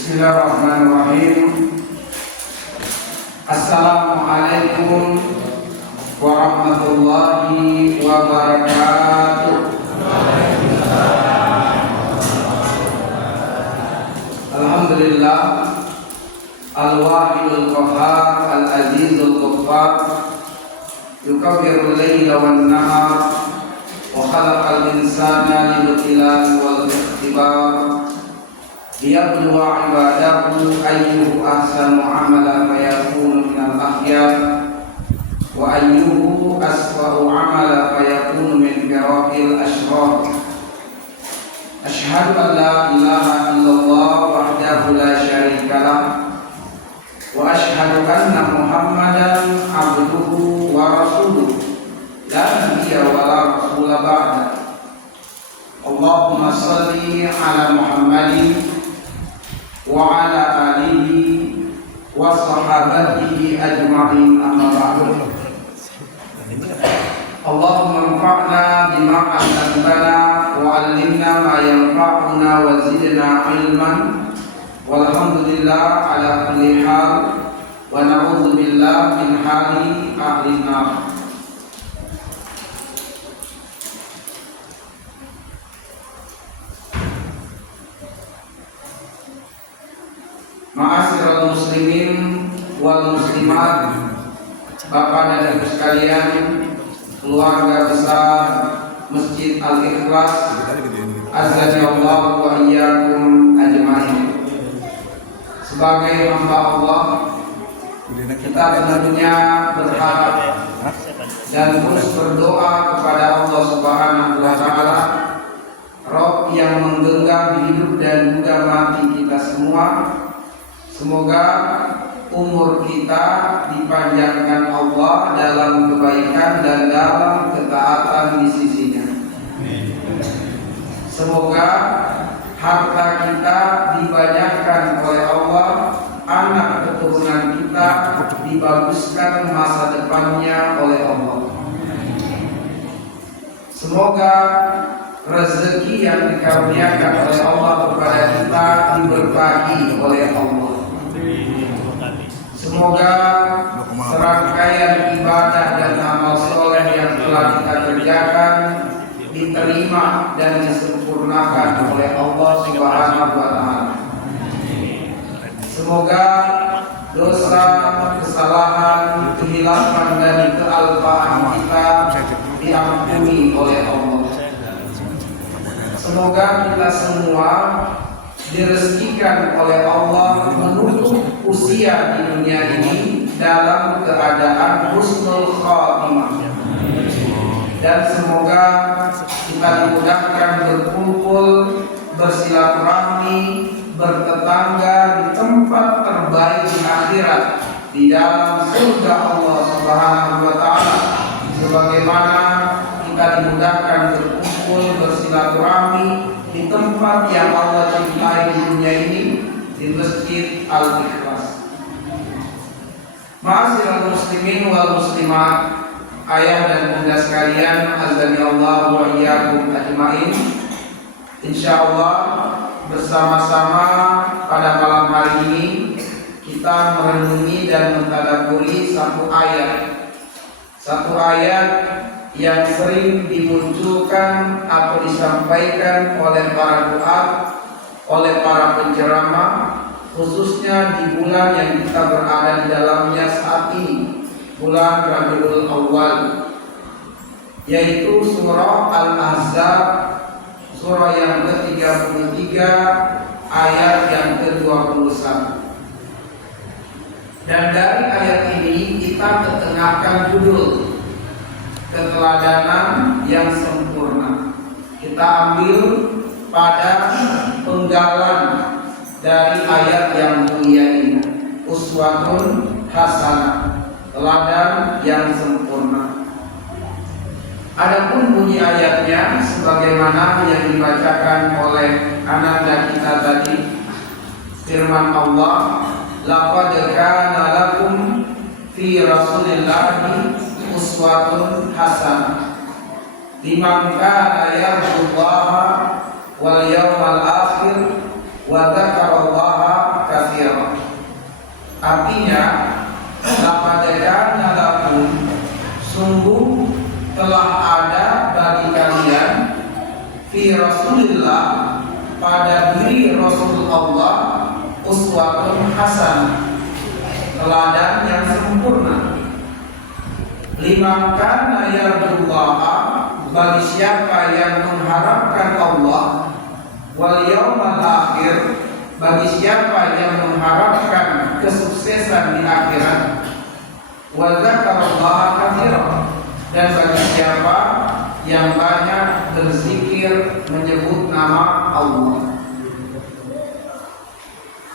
Bismillahirrahmanirrahim. Assalamualaikum warahmatullahi wabarakatuh. Alhamdulillah, al-wahidul qahhar, al-azizul ghaffar, yukawwirul laila wan nahar, wa khalaqal insana lil-ibtilai wal ikhtibar. Liyabluwa ibadahu ayyuhu ahsanu amala fayakunu minal akhyar wa ayyuhu aswa'u amala fayakunu min firaqil ashrar. Asyhadu an la ilaha illallah wahdahu la syarika lah wa asyhadu anna Muhammadan abduhu wa rasuluh la nabiyya wa la rasula ba'da. Allahumma shalli ala Muhammadin wa ala alihi wa sahabatihi ajma'in, amma ba'du. Allahumma anfa'na bima 'allamtana wa 'allimna ma yanfa'una wa zidna 'ilman, walhamdulillah ala kulli hal, wa na'udzu billahi min hali ahli nar. Ma'asyiral muslimin wal muslimat, Bapak dan Ibu sekalian, keluarga besar Masjid Al-Ikhlas, azza Allah wa iyyakum ajma'in. Sebagai hamba Allah, kita tentunya berharap dan terus berdoa kepada Allah Subhanahu wa taala, Rabb yang menggenggam hidup dan juga mati kita semua. Semoga umur kita dipanjangkan Allah dalam kebaikan dan dalam ketaatan di sisinya. Semoga harta kita dibanyakkan oleh Allah, anak keturunan kita dibaguskan masa depannya oleh Allah. Semoga rezeki yang dikaruniakan oleh Allah kepada kita diberkahi oleh Allah. Semoga serangkaian ibadah dan amal soleh yang telah kita kerjakan diterima dan disempurnakan oleh Allah Subhanahu wa taala. Semoga dosa, kesalahan, kehilafan dan kealpaan kita diampuni oleh Allah. Semoga kita semua direzekikan oleh Allah menutup usia di dunia ini dalam keadaan husnul khatimah, dan semoga kita dimudahkan berkumpul, bersilaturahmi, bertetangga di tempat terbaik di akhirat, di dalam surga Allah Subhanahu wa taala, sebagaimana kita dimudahkan berkumpul, bersilaturahmi di tempat yang Allah cintai di dunia ini, di Masjid Al-Ikhlas. Ma'asyiral muslimin wal muslimat, ayah dan bunda sekalian, azani Allah wa iyyakum ajmain. Insyaallah bersama-sama pada malam hari ini kita merenungi dan mentadabburi satu ayat yang sering dimunculkan atau disampaikan oleh para duat, oleh para penceramah, khususnya di bulan yang kita berada di dalamnya saat ini, bulan Rabiul Awal, yaitu surah Al-Ahzab, surah yang ke-33, ayat yang ke-21. Dan dari ayat ini kita ketengahkan judul keteladanan yang sempurna. Kita ambil pada penggalan dari ayat yang mulia ini, uswatun hasanah, teladan yang sempurna. Adapun bunyi ayatnya sebagaimana yang dibacakan oleh ananda kita tadi, firman Allah, laqad kana lakum fi rasulillahi uswatun hasanah liman kana yarjullaha wal yawmal akhir wa dzakarallaha Allah uswatun hasanah, teladan yang sempurna. Liman kana yarjullaha, bagi siapa yang mengharapkan Allah, wal yaumal akhir, bagi siapa yang mengharapkan kesuksesan di akhirat, wa dzakarallaha katsiran, dan bagi siapa yang banyak berzikir menyebut nama Allah.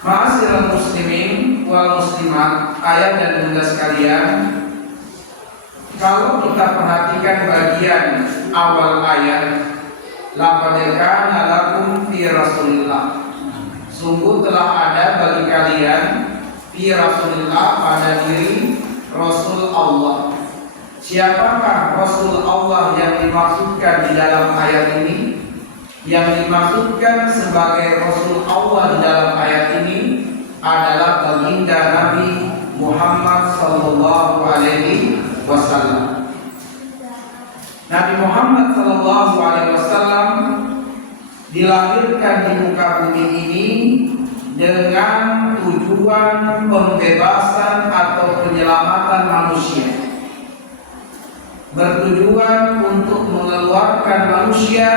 Ma'asyiral muslimin wal muslimat, ayah dan bunda sekalian, kalau kita perhatikan bagian awal ayat, laqad kana lakum fi Rasulillah, sungguh telah ada bagi kalian fi Rasulillah, pada diri Rasul Allah. Siapakah Rasul Allah yang dimaksudkan di dalam ayat ini? Yang dimaksudkan sebagai Rasul Allah di dalam ayat ini adalah baginda Nabi Muhammad sallallahu alaihi wasallam. Nabi Muhammad sallallahu alaihi wasallam dilahirkan di muka bumi ini dengan tujuan pembebasan atau penyelamatan manusia, bertujuan untuk mengeluarkan manusia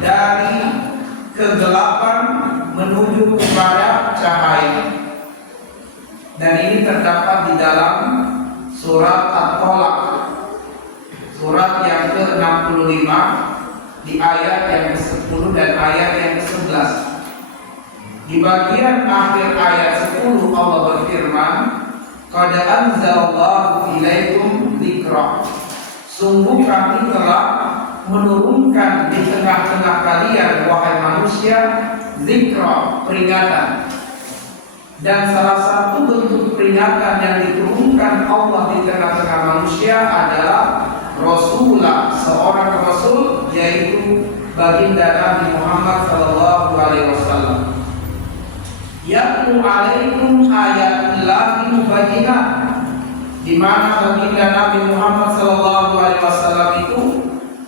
dari kegelapan menuju kepada cahaya. Dan ini terdapat di dalam surat At-Tolak, surat yang ke-65, di ayat yang ke-10 dan ayat yang ke-11. Di bagian akhir ayat 10 Allah berfirman, qad anzalallahu ilaikum dzikra, sungguh kami telah menurunkan di tengah-tengah kalian wahai manusia dzikra, peringatan. Dan salah satu bentuk peringatan yang diturunkan Allah di tengah-tengah manusia adalah Rasulullah, seorang Rasul, yaitu baginda Nabi Muhammad sallallahu alaihi wasallam. Yatlu alaikum ayatillahi mubayyinat, di mana baginda Nabi Muhammad sallallahu alaihi wasallam itu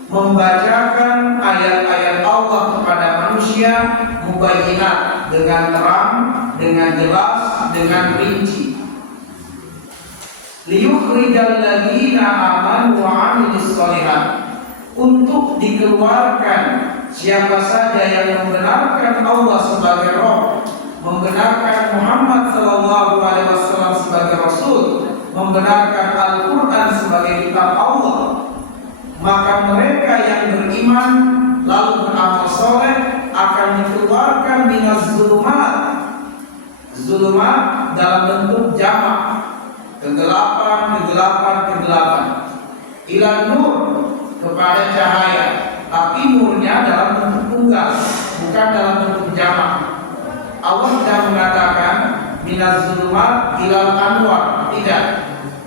membacakan ayat-ayat Allah kepada manusia mubayyinat, dengan terang, dengan jelas, dengan rinci. Liyukhrijal ladzina amanu wa 'amilus shalihat, untuk dikeluarkan siapa saja yang membenarkan Allah sebagai Rabb, membenarkan Muhammad sallallahu alaihi wasallam sebagai Rasul, membenarkan Al-Qur'an sebagai kitab Allah, maka mereka yang beriman lalu beramal soleh akan dikeluarkan minaz zulumat. Zulumat dalam bentuk jamak, kegelapan, ila nur, kepada cahaya, tapi nurnya dalam bentuk tunggal, bukan dalam bentuk jamak. Allah tidak mengatakan minaz zulumat ilal anwar, tidak,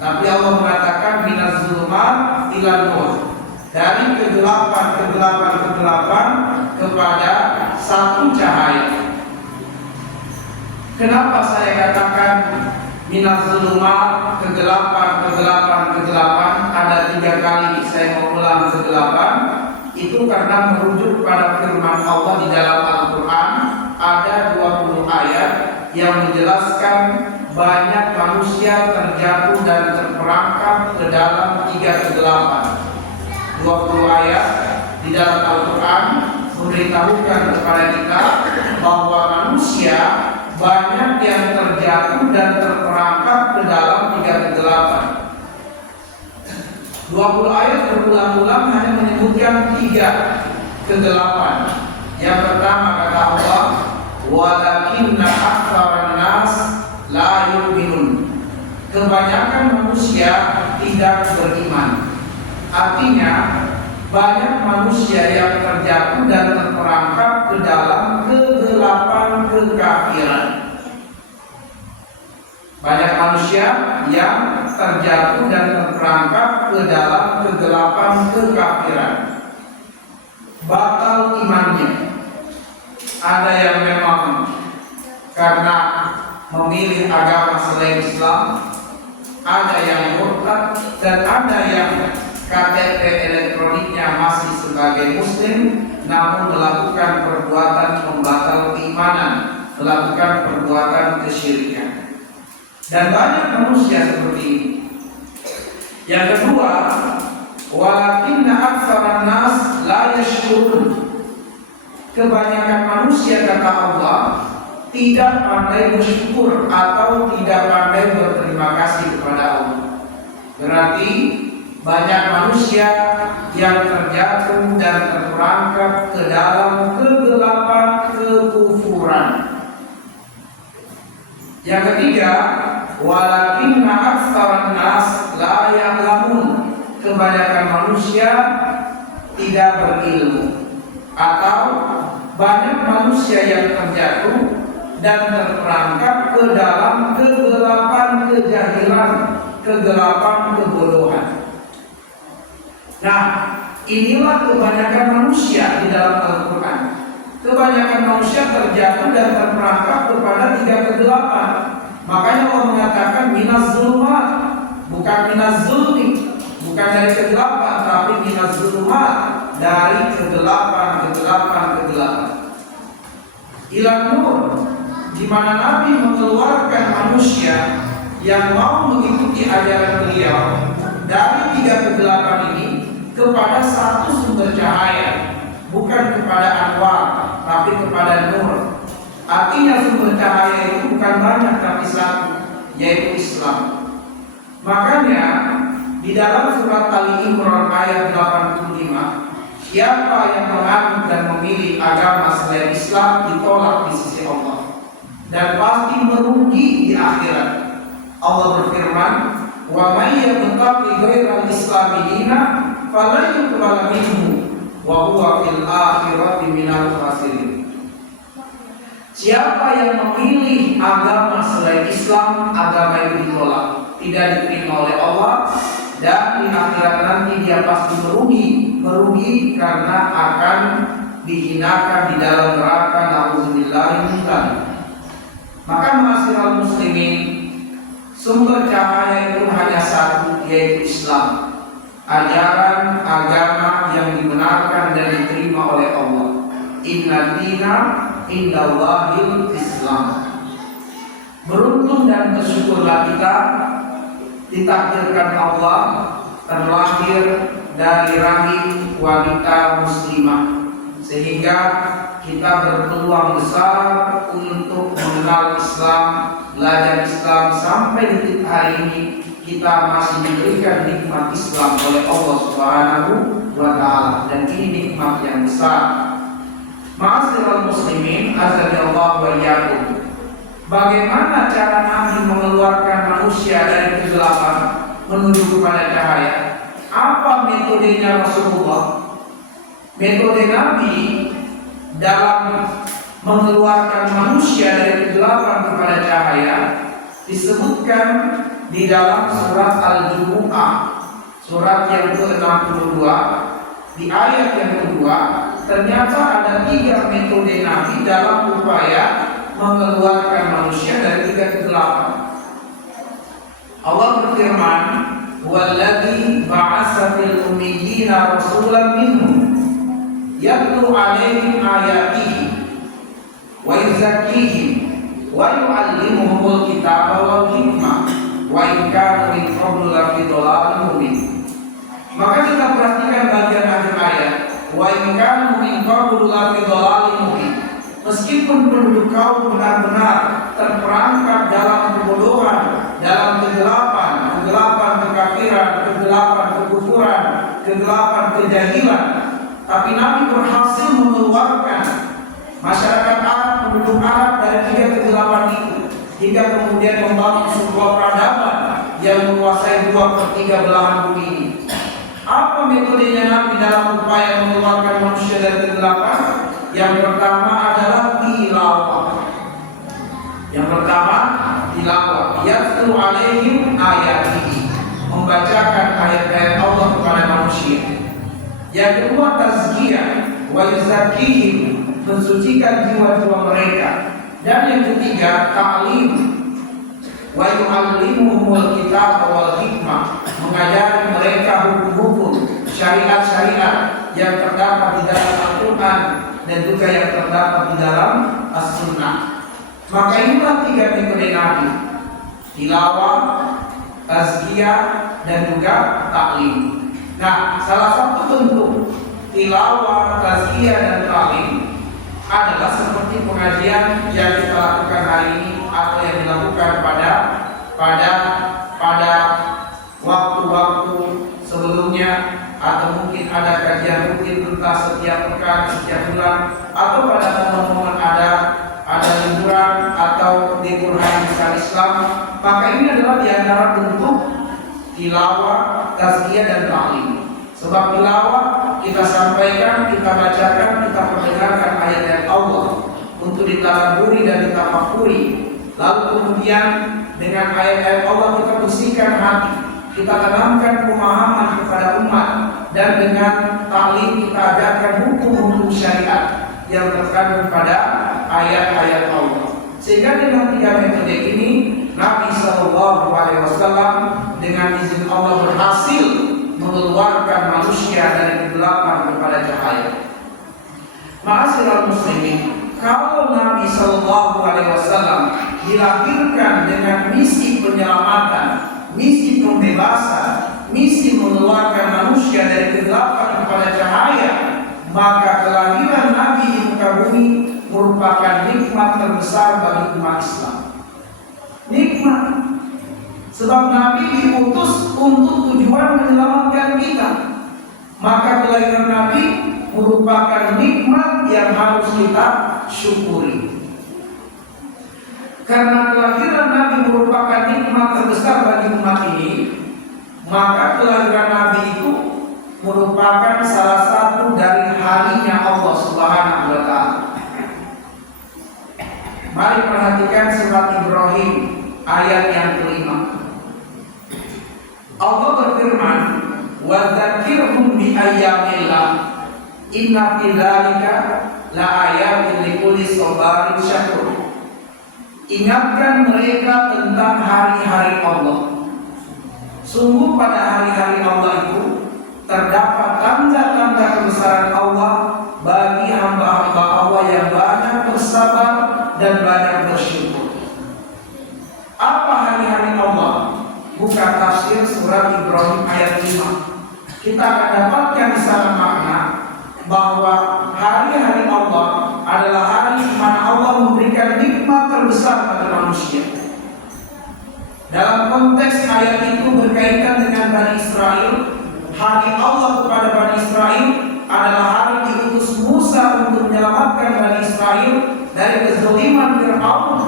tapi Allah mengatakan minaz zulumat ilal nur, dari kegelapan kepada satu cahaya. Kenapa saya katakan minaz zulumat, kegelapan, ada 3 kali saya mengulang kegelapan? Itu karena merujuk pada firman Allah di dalam Al-Quran. Ada 20 ayat yang menjelaskan banyak manusia terjatuh dan terperangkap ke dalam 3 kegelapan. 20 ayat di dalam Al-Quran memberitahukan kepada kita bahwa manusia banyak yang terjatuh dan terperangkap ke dalam 3 kegelapan. 20 ayat berulang-ulang hanya menyebutkan 3 kegelapan. Yang pertama kata Allah, walakinna aktsaran nas la yu'minun, kebanyakan manusia tidak beriman. Artinya banyak manusia yang terjatuh dan terperangkap ke dalam kegelapan kekafiran. Banyak manusia yang terjatuh dan terperangkap ke dalam kegelapan kekafiran, batal imannya. Ada yang memang karena memilih agama selain Islam, ada yang murtad, dan ada yang KTP elektroniknya masih sebagai muslim namun melakukan perbuatan pembatal keimanan, melakukan Dan banyak manusia seperti ini. Yang kedua, walakinna aktsaran nas la yashkurun. Kebanyakan manusia, kata Allah, tidak pandai bersyukur atau tidak pandai berterima kasih kepada Allah. Berarti banyak manusia yang terjatuh dan terperangkap ke dalam kegelapan kekufuran. Yang ketiga, walakinna aktsaran nas la ya'lamun. Kebanyakan manusia tidak berilmu, atau banyak manusia yang terjatuh dan terperangkap ke dalam kegelapan kejahilan, kegelapan kebodohan. Nah, inilah kebanyakan manusia di dalam Al-Quran. Kebanyakan manusia terjatuh dan terperangkap kepada tiga kegelapan. Makanya Allah mengatakan minaz zulumat, bukan minaz zulmi, bukan dari kegelapan, tapi minaz zulumat, dari kegelapan. Ilan nur, di mana Nabi mengeluarkan manusia yang mau mengikuti ajaran beliau dari tiga kegelapan ini kepada satu sumber cahaya, bukan kepada anwar, tapi kepada nur. Artinya sumber cahaya itu bukan banyak tapi satu, yaitu Islam. Makanya di dalam surat Ali Imran ayat 85, siapa yang menganut dan memilih agama selain Islam ditolak di sisi Allah dan pasti merugi di akhirat. Allah berfirman, "Wa may yabtaghi ghairal islami dinan falan yuqbal minhu wa huwa fil akhirati minal khasirin." Siapa yang memilih agama selain Islam, agama itu ditolak, tidak diterima oleh Allah, dan di akhirat nanti dia pasti merugi karena akan dihinakan di dalam neraka. Nauzubillahi min dzalik. Maka ma'asyiral muslimin, sumber cahaya itu hanya satu, yaitu Islam. Ajaran agama yang dibenarkan dan diterima oleh Allah. Inna dina indallahil Islam. Beruntung dan bersyukurlah kita ditakdirkan Allah terlahir dari rahim wanita muslimah, sehingga kita berpeluang besar untuk mengenal Islam, belajar Islam, sampai detik hari ini kita masih diberikan nikmat Islam oleh Allah Subhanahu wa Ta'ala, dan ini nikmat yang besar. Ma'asyiral muslimin, azanillahu wa iyyakum. Bagaimana cara Nabi mengeluarkan manusia dari kegelapan menuju kepada cahaya? Apa metodenya Rasulullah? Metode Nabi dalam mengeluarkan manusia dari kegelapan kepada cahaya disebutkan di dalam surat Al-Jumu'ah, surat yang ke-62, di ayat yang kedua. Ternyata ada tiga metode Nabi dalam upaya mengeluarkan manusia dari tiga kegelapan. Allah berfirman, "Walladzi ba'atsa fil ummiyina rasulan minhum yatlu 'alaihim ayatihi wa yuzakkihim wa yu'allimuhumul kitaba wal hikmah wa in kanu min qablu lafi dhalalin mubin." Maka kita perhatikan bagian akhir ayat, wa in kanu min qablu lafi dhalalin mubin. Meskipun penduduk kaum benar-benar terperangkap dalam kebodohan, dalam kegelapan kekafiran, kegelapan kekufuran, kegelapan kejahilan, tapi Nabi berhasil mengeluarkan masyarakat Arab, penduduk Arab dari tiga kegelapan itu, hingga kemudian membangun sebuah peradaban yang menguasai 2/3 belahan bumi ini. Apa metodenya Nabi dalam upaya mengeluarkan manusia dari kegelapan? Yang pertama adalah tilawah. Yatlu 'alaihim ayatihi, membacakan ayat-ayat Allah kepada manusia. Yang kedua tazkiyah, wa yuzakkihim, mensucikan jiwa-jiwa mereka. Dan yang ketiga ta'lim, wa yu'allimuhumul kitab wal hikmah, mengajari mereka hukum-hukum, syariat-syariat yang terdapat di dalam Al-Quran dan juga yang terdapat di dalam As-Sunnah. Maka inilah tiga metode Nabi. tilawah, tazkiyah, dan juga taklim. Nah, salah satu bentuk tilawah, tazkiyah, dan taklim adalah seperti pengajian yang kita lakukan hari ini atau yang dilakukan pada waktu-waktu sebelumnya, atau mungkin ada kajian rutin entah setiap pekan, setiap bulan, atau pada momen-momen ada liburan atau libur hari besar Islam. Maka ini adalah di antara bentuk tilawah, tazkiyah, dan taklim. Sebab tilawah kita sampaikan, kita bacakan, kita perdengarkan ayat-ayat Allah untuk ditadabburi dan ditafakuri. Lalu kemudian dengan ayat-ayat Allah kita bersihkan hati, kita tanamkan pemahaman kepada umat, dan dengan taklim kita ajarkan hukum-hukum syariat yang terkandung pada ayat-ayat Allah. Sehingga dengan 3 metode ini Nabi SAW dengan izin Allah berhasil mengeluarkan manusia dari kegelapan kepada cahaya. Ma'asyiral muslimin, kalau Nabi SAW dilahirkan dengan misi penyelamatan, misi pembebasan, misi mengeluarkan manusia dari kegelapan kepada cahaya, maka kelahiran Nabi di muka bumi merupakan nikmat terbesar bagi umat Islam. Nikmat, sebab Nabi diutus untuk tujuan menyelamatkan kita. Maka kelahiran Nabi merupakan nikmat yang harus kita syukuri. Karena kelahiran Nabi merupakan nikmat terbesar bagi umat ini, maka kelahiran Nabi itu merupakan salah satu dari harinya Allah Subhanahu wa Ta'ala. Mari perhatikan surat Ibrahim ayat yang kelima. Allah berfirman, "Wa dzakirhum bi ayyamillah, inna fi dzalika la ayatin likulli sabarin syakur." Ingatkan mereka tentang hari-hari Allah. Sungguh pada hari-hari Allah itu terdapat tanda-tanda kebesaran Allah bagi hamba-hamba Allah yang banyak bersabar dan banyak bersyukur. Apa hari-hari Allah? Buka tafsir surat Ibrahim ayat 5. Kita akan dapatkan di sana makna bahwa hari-hari Allah adalah hari di mana Allah memberikan nikmat terbesar pada manusia. Dalam konteks ayat itu berkaitan dengan Bani Israel, hari Allah kepada Bani Israel adalah hari diutus Musa untuk menyelamatkan Bani Israel dari kezaliman Fir'aun.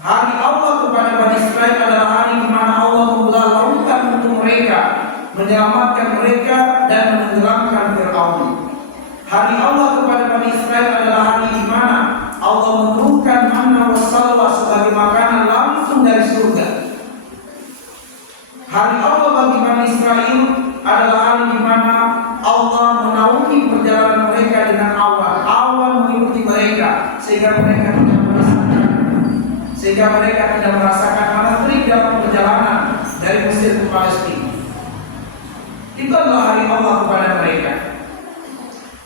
Hari Allah kepada Bani Israel adalah hari di mana Allah membelah lautan untuk mereka, menyelamatkan mereka dan menenggelamkan Fir'aun. Hari Allah kepada Bani Israel adalah hari di mana Allah menurunkan manna wassalwa sebagai makanan langsung dari surga. Hari Allah bagi Bani Israel adalah hari di mana Allah menaungi perjalanan mereka dengan awan mengikuti mereka sehingga mereka tidak merasakan panas terik dalam perjalanan dari Mesir ke Palestina. Itu adalah hari Allah kepada mereka.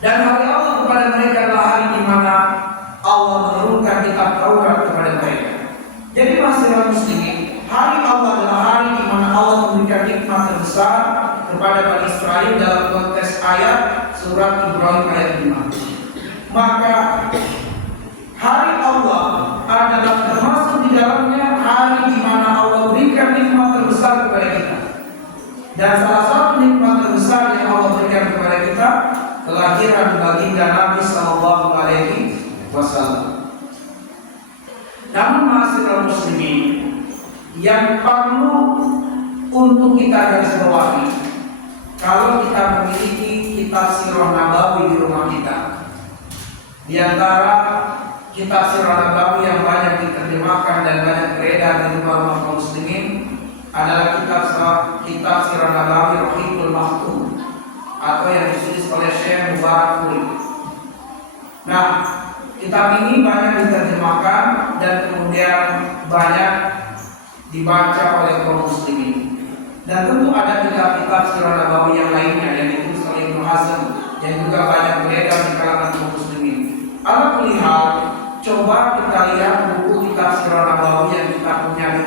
Dan hari Allah kepada mereka adalah hari di mana Allah menurunkan kitab Taurat kepada mereka. Jadi masihlah muslimin, hari Allah adalah hari di mana Allah memberikan nikmat terbesar kepada Bani Israel dalam konteks ayat surat Ibrahim ayat 5. Maka hari Allah adalah termasuk di dalamnya hari di mana Allah berikan nikmat terbesar kepada kita. Dan salah satu nikmat terbesar yang Allah berikan kepada kita, kelahiran baginda Nabi Sallallahu Alaihi Wasallam. Namun masihlah muslimin, yang perlu untuk kita garis bawahi, kalau kita memiliki kitab Sirah Nabawi di rumah kita, di antara kitab Sirah Nabawi yang banyak diterjemahkan dan banyak beredar di rumah kaum muslimin adalah kitab Sirah Nabawi Rohibul Mahtum, atau yang ditulis oleh Syekh Mubarak Furi. Nah, kitab ini banyak diterjemahkan dan kemudian banyak dibaca oleh kaum muslimin. Dan tentu ada kitab-kitab Sirah Nabawi yang lainnya yang ditulis oleh Ibnu Hazm yang juga banyak beredar di kalangan kaum muslimin. Ala kulli hal, coba kita lihat buku kitab Sirah Nabawi yang kita punya di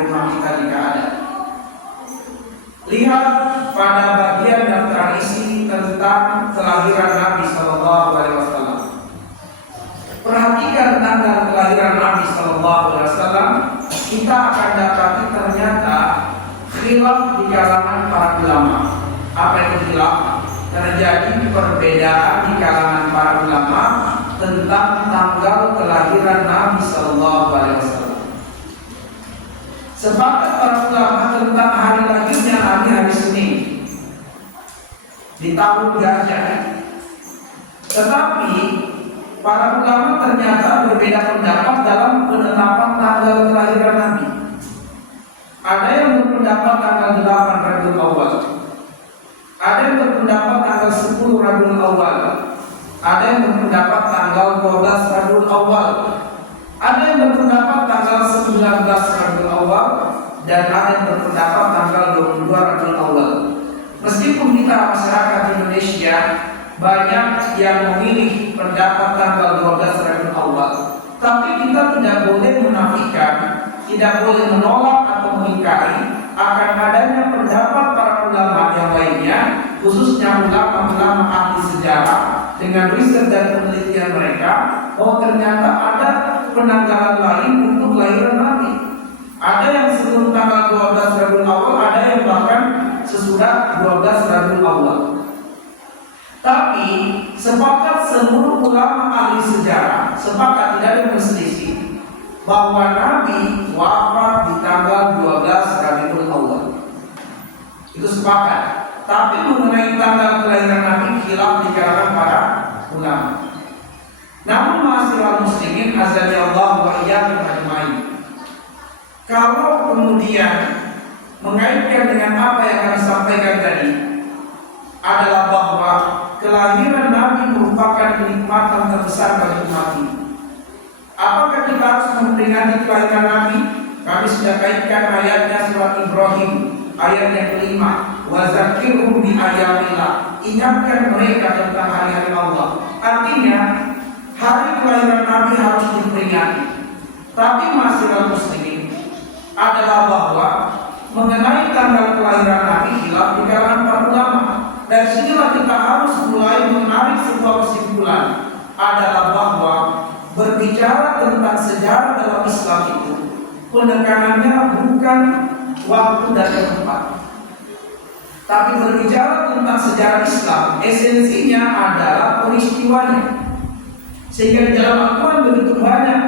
kelahiran Nabi Sallallahu Alaihi Wasallam, kita akan dapati ternyata khilaf di kalangan para ulama. Apa itu khilaf? Terjadi perbedaan di kalangan para ulama tentang tanggal kelahiran Nabi Sallallahu Alaihi Wasallam. Sepakat para ulama tentang hari lahirnya Nabi hari Senin di tahun Gajah. Tetapi para ulama ternyata berbeda pendapat dalam penetapan tanggal kelahiran Nabi. Ada yang berpendapat tanggal 8 Rabiul Awal, ada yang berpendapat tanggal 10 Rabiul Awal, ada yang berpendapat tanggal 12 Rabiul Awal, ada yang berpendapat tanggal 19 Rabiul Awal, dan ada yang berpendapat tanggal 22 Rabiul Awal. Meskipun kita masyarakat Indonesia banyak yang memilih pendapat tanggal 12 Rabiul Awal, tapi kita tidak boleh menafikan, tidak boleh menolak atau mengingkari akan adanya pendapat para ulama yang lainnya, khususnya ulama-ulama ahli sejarah dengan riset dan penelitian mereka, bahwa ternyata ada penanggalan lain untuk kelahiran Nabi. Ada yang sebelum tanggal 12 Rabiul Awal, ada yang bahkan sesudah 12 Rabiul Awal. Tapi sepakat seluruh ulama ahli sejarah, sepakat tidak ada yang berselisih bahwa Nabi wafat di tanggal 12 Rabiul Awal. Itu sepakat. Tapi mengenai tanggal kelahiran Nabi khilaf di kalangan para ulama. Namun ma'asyiral muslimin azza Allah wa iyyakum ajmain. Kalau kemudian mengaitkan dengan apa yang kami sampaikan tadi, adalah bahwa kelahiran Nabi merupakan kenikmatan terbesar bagi umat ini. Apakah kita harus memperingati kelahiran Nabi? Kami sudah kaitkan ayatnya surat Ibrahim ayat yang kelima, wa zakirhum bi ayyamillah, ingatkan mereka tentang hari-hari Allah. Artinya hari kelahiran Nabi harus diperingati. Tapi ma'asyiral muslimin adalah bahwa mengenai tanggal kelahiran Nabi khilaf di kalangan para ulama. Dan sinilah kita harus mulai menarik sebuah kesimpulan, adalah bahwa berbicara tentang sejarah dalam Islam itu penekanannya bukan waktu dan tempat, tapi berbicara tentang sejarah Islam esensinya adalah peristiwanya. Sehingga di dalam Al-Quran begitu banyak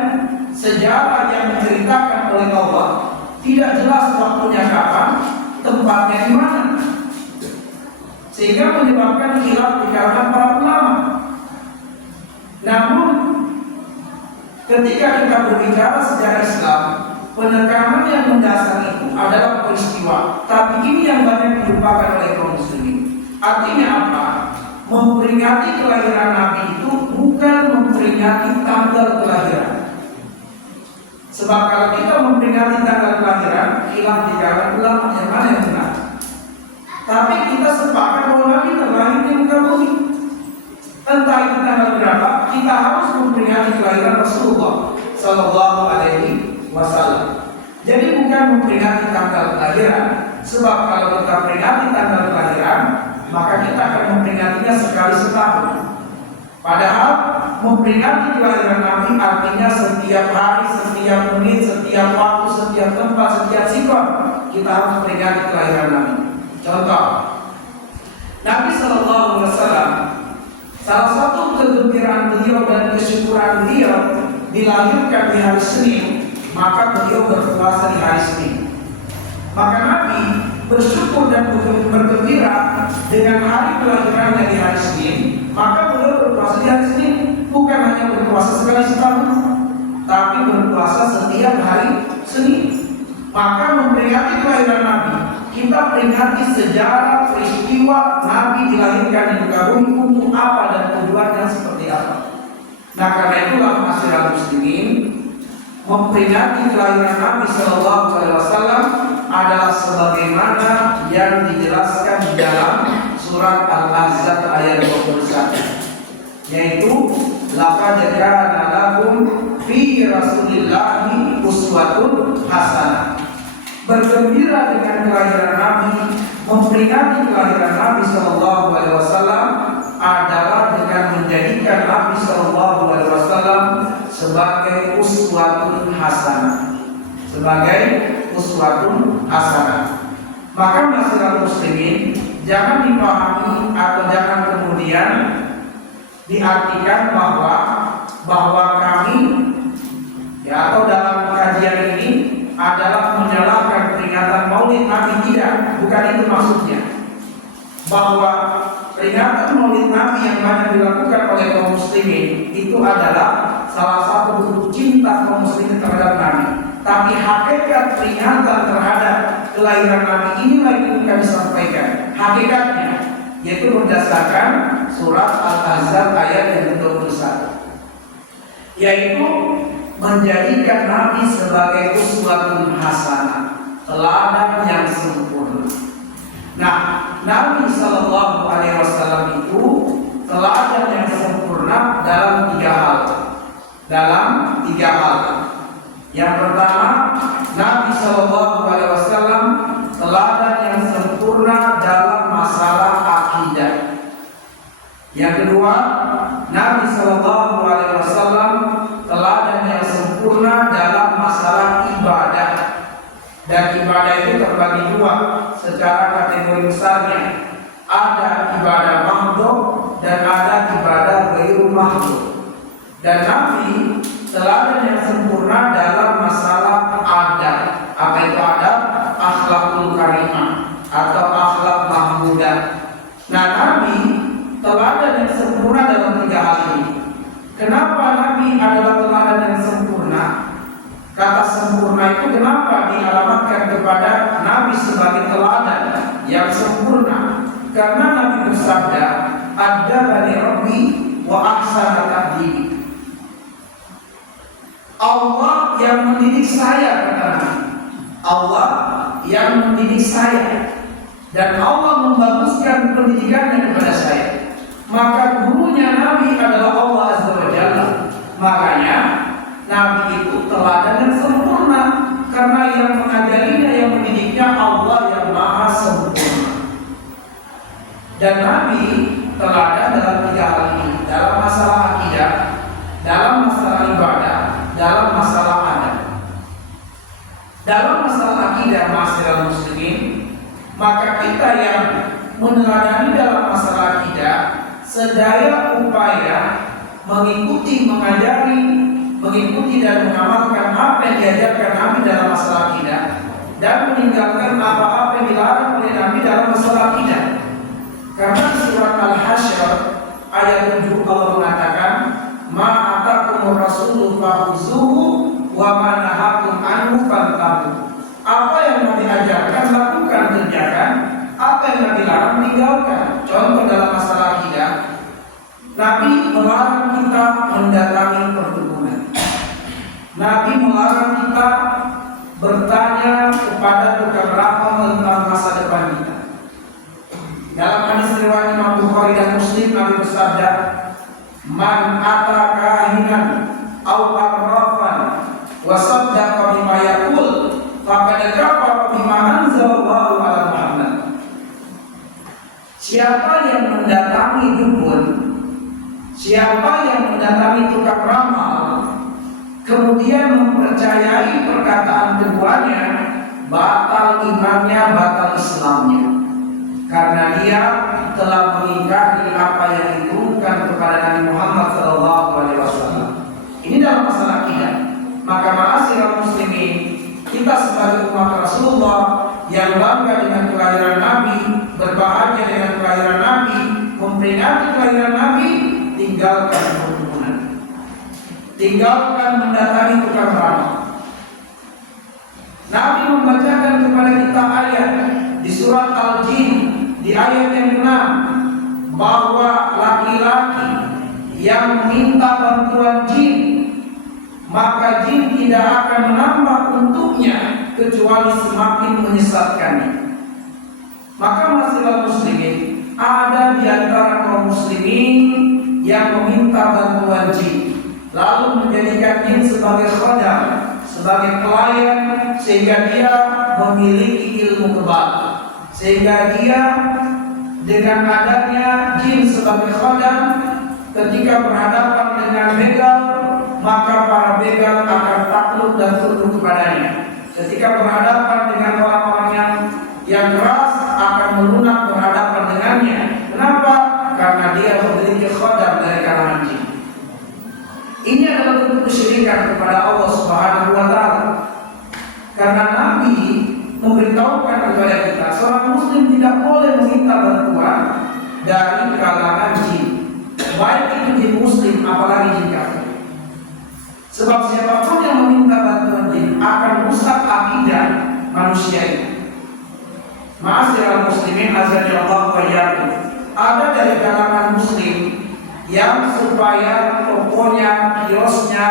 sejarah yang diceritakan oleh Allah, tidak jelas waktunya kapan, tempatnya di mana, sehingga menyebabkan khilaf di kalangan para ulama. Namun ketika kita berbicara sejarah Islam, penekanan yang mendasar itu adalah peristiwa. Tapi ini yang banyak dilupakan oleh kaum muslimin. Artinya apa? Memperingati kelahiran Nabi itu bukan memperingati tanggal kelahiran. Sebab kalau kita memperingati tanggal kelahiran, khilaf di kalangan ulama yang mana yang benar. Tapi kita sepakat bahwa Nabi terlahir di muka bumi. Entah itu tanggal berapa, kita harus memperingati kelahiran Rasulullah Sallallahu Alaihi Wasallam. Jadi bukan memperingati tanggal kelahiran, sebab kalau kita peringati tanggal kelahiran, maka kita akan memperingatinya sekali setahun. Padahal memperingati kelahiran Nabi artinya setiap hari, setiap menit, setiap waktu, setiap tempat, setiap sikon kita harus memperingati kelahiran Nabi. Contoh, Nabi Sallallahu Alaihi Wasallam, salah satu kegembiraan beliau dan kesyukuran beliau dilahirkan di hari Senin, maka beliau berpuasa di hari Senin. Maka Nabi bersyukur dan bergembira dengan hari kelahirannya di hari Senin, maka beliau berpuasa di hari Senin. Bukan hanya berpuasa sekali setahun, tapi berpuasa setiap hari Senin. Maka memperingati kelahiran Nabi, kita peringati sejarah peristiwa Nabi dilahirkan di muka bumi untuk apa dan tujuannya seperti apa. Nah karena itulah ma'asyiral muslimin, memperingati kelahiran Nabi Sallallahu Alaihi Wasallam adalah sebagaimana yang dijelaskan di dalam surat Al-Ahzab ayat 21, yaitu laqad kana lakum fi Rasulillahi uswatun hasanah. Bergembira dengan kelahiran Nabi, memperingati kelahiran Nabi Sallallahu Alaihi Wasallam adalah dengan menjadikan Nabi Sallallahu Alaihi Wasallam sebagai uswatun hasanah. Sebagai uswatun hasanah. Maka masyarakat muslimin jangan dipahami atau jangan kemudian diartikan bahwa kami atau dalam kajian ini adalah menyalahkan peringatan Maulid Nabi. Tidak, bukan itu maksudnya. Bahwa peringatan Maulid Nabi yang banyak dilakukan oleh kaum muslimin itu adalah salah satu bentuk cinta kaum muslimin terhadap Nabi. Tapi hakikat peringatan terhadap kelahiran Nabi inilah yang kami sampaikan. Hakikatnya yaitu berdasarkan surat Al-Ahzab ayat yang ke-21, yaitu menjadikan Nabi sebagai uswatun hasanah, teladan yang sempurna. Nah, Nabi Shallallahu Alaihi Wasallam itu teladan yang sempurna dalam tiga hal. Yang pertama, Nabi Shallallahu Alaihi Wasallam teladan yang sempurna dalam masalah akidah. Yang kedua, Nabi Shallallahu Alaihi Wasallam teladan yang sempurna dalam masalah ibadah. Dan ibadah itu terbagi dua secara kategori besarnya. Ada ibadah mahdhuf dan ada ibadah ghairu mahdhuf. Dan Nabi teladan yang sempurna dalam masalah adab. Apa itu adab? Akhlakul karimah atau akhlak mahmudah. Nah, Nabi teladan yang sempurna dalam tiga hal ini. Kenapa Nabi adalah teladan yang sempurna? Kata sempurna itu kenapa dialamatkan kepada Nabi sebagai teladan yang sempurna? Karena Nabi bersabda, "Adzabani Rabbi wa ahsana ta'dibi." Allah yang mendidik saya, kata Nabi. Allah yang mendidik saya, dan Allah membaguskan pendidikannya kepada saya. Maka gurunya Nabi adalah Allah Azza wa Jalla. Makanya Nabi itu teladan yang sempurna, karena yang mengajarinya, yang mendidiknya Allah yang maha sempurna. Dan Nabi teladan dalam tiga hal ini, dalam masalah akidah, dalam masalah ibadah, dalam masalah adab. Dalam masalah akidah, masyarakat muslimin, maka kita yang meneladani dalam masalah akidah sedaya upaya mengikuti, mengajari, mengikuti dan mengamalkan apa yang diajarkan Nabi dalam masalah akidah, dan meninggalkan apa-apa yang dilarang oleh Nabi dalam masalah akidah. Karena surat Al-Hasyr ayat 7 Allah mengatakan, "Ma atakumur rasulu fakhuzuhu wa ma nahakum anhu fantahu." Apa yang Nabi ajarkan lakukan, kerjakan. Apa yang Nabi larang tinggalkan. Contoh dalam masalah akidah, Nabi melarang kita mendatangi perkebunan. Nabi melarang kita bertanya kepada tukang ramal tentang masa depan kita. Dalam hadis riwayat Imam Bukhari dan Muslim, Nabi bersabda, "Man ata kahinan aw arrafan wa saddaqa bima yaqul faqad kafara bima anzalallahu ala Muhammad." Siapa yang mendatangi dukun, siapa yang mendatangi tukang ramal, kemudian mempercayai perkataan keduanya, batal imannya, batal Islamnya, karena dia telah mengingkari apa yang diturunkan kepada Nabi Muhammad SAW. Ini dalam masalah akidah. Maka ma'asyiral muslimin, kita sebagai umat Rasulullah yang bangga dengan kelahiran Nabi, berbahagia dengan kelahiran Nabi, memperingati kelahiran Nabi, tinggalkan perkebunan, tinggalkan mendatangi tukang ramal. Nabi membacakan kepada kita ayat di surat Al-Jin di ayat yang ke-6, bahwa laki-laki yang meminta bantuan jin, maka jin tidak akan menambah untuknya kecuali semakin menyesatkannya. Maka masyarakat muslimin, ada di antara kaum muslimin yang meminta bantuan jin, lalu menjadikan jin sebagai khodam, sebagai pelayan, sehingga dia memiliki ilmu kebal, sehingga dia dengan adanya jin sebagai khodam, ketika berhadapan dengan begal, maka para begal akan takluk dan tunduk kepadanya. Ketika berhadapan dengan orang-orang yang keras, akan melunak berhadapan dengannya. Kenapa? Karena dia memiliki khodam dari kalangan jin. Ini adalah bentuk kesyirikan kepada Allah Subhanahu wa Ta'ala. Karena Nabi memberitahukan kepada kita, seorang muslim tidak boleh meminta bantuan dari kalangan jin, baik itu jin muslim apalagi jin kafir. Sebab siapapun yang meminta bantuan jin akan rusak akidah manusia ini. Ma'asyiral muslimin azza Allah wa iyyakum. Ada dari kalangan muslim yang supaya tokonya, kiosnya,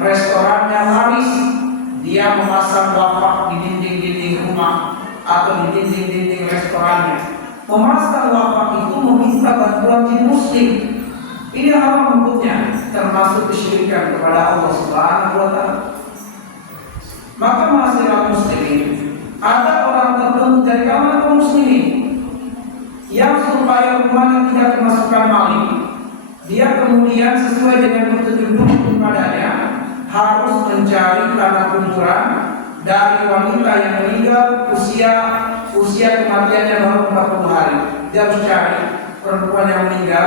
restorannya laris, dia memasang wafak di dinding-dinding rumah atau di dinding-dinding restorannya. Memasang wafak itu meminta bantuan jin muslim. Ini haram hukumnya, termasuk kesyirikan kepada Allah Subhanahu wa Ta'ala. Maka ma'asyiral muslimin, ada orang tertentu dari kalangan kaum muslimin yang supaya rumahnya tidak kemasukan maling, dia kemudian sesuai dengan petunjuk kepadanya harus mencari tanah kuburan dari wanita yang meninggal usia kematiannya baru 40 hari. Dia harus cari perempuan yang meninggal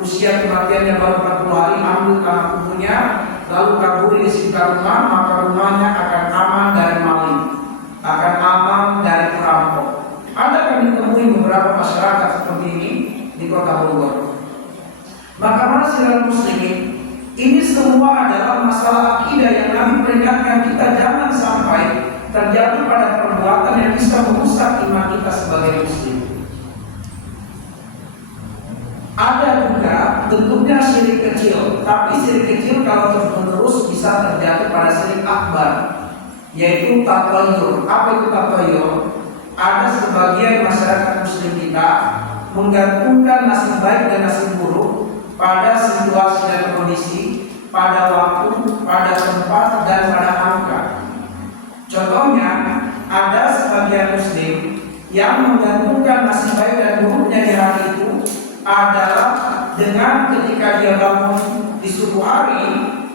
usia kematiannya baru 40 hari, ambil tanah kuburnya, lalu kabur di sekitar rumah, maka rumahnya akan aman dari maling, akan aman dari perampok. Ada kami temui beberapa masyarakat seperti ini di kota Bogor. Maka ma'asyiral muslimin, ini semua adalah masalah akidah yang Nabi peringatkan kita jangan sampai terjatuh pada perbuatan yang bisa merusak iman kita sebagai muslim. Ada juga bentuknya syirik kecil, tapi syirik kecil kalau terus-menerus bisa terjatuh pada syirik akbar, yaitu tatayur. Apa itu tatayur? Ada sebagian masyarakat muslim kita menggantungkan nasib baik dan nasib buruk pada situasi dan kondisi, pada waktu, pada tempat, dan pada angka. Contohnya, ada sebagian muslim yang menggantungkan nasib baik dan buruknya di hari itu adalah dengan ketika dia bangun di subuh hari,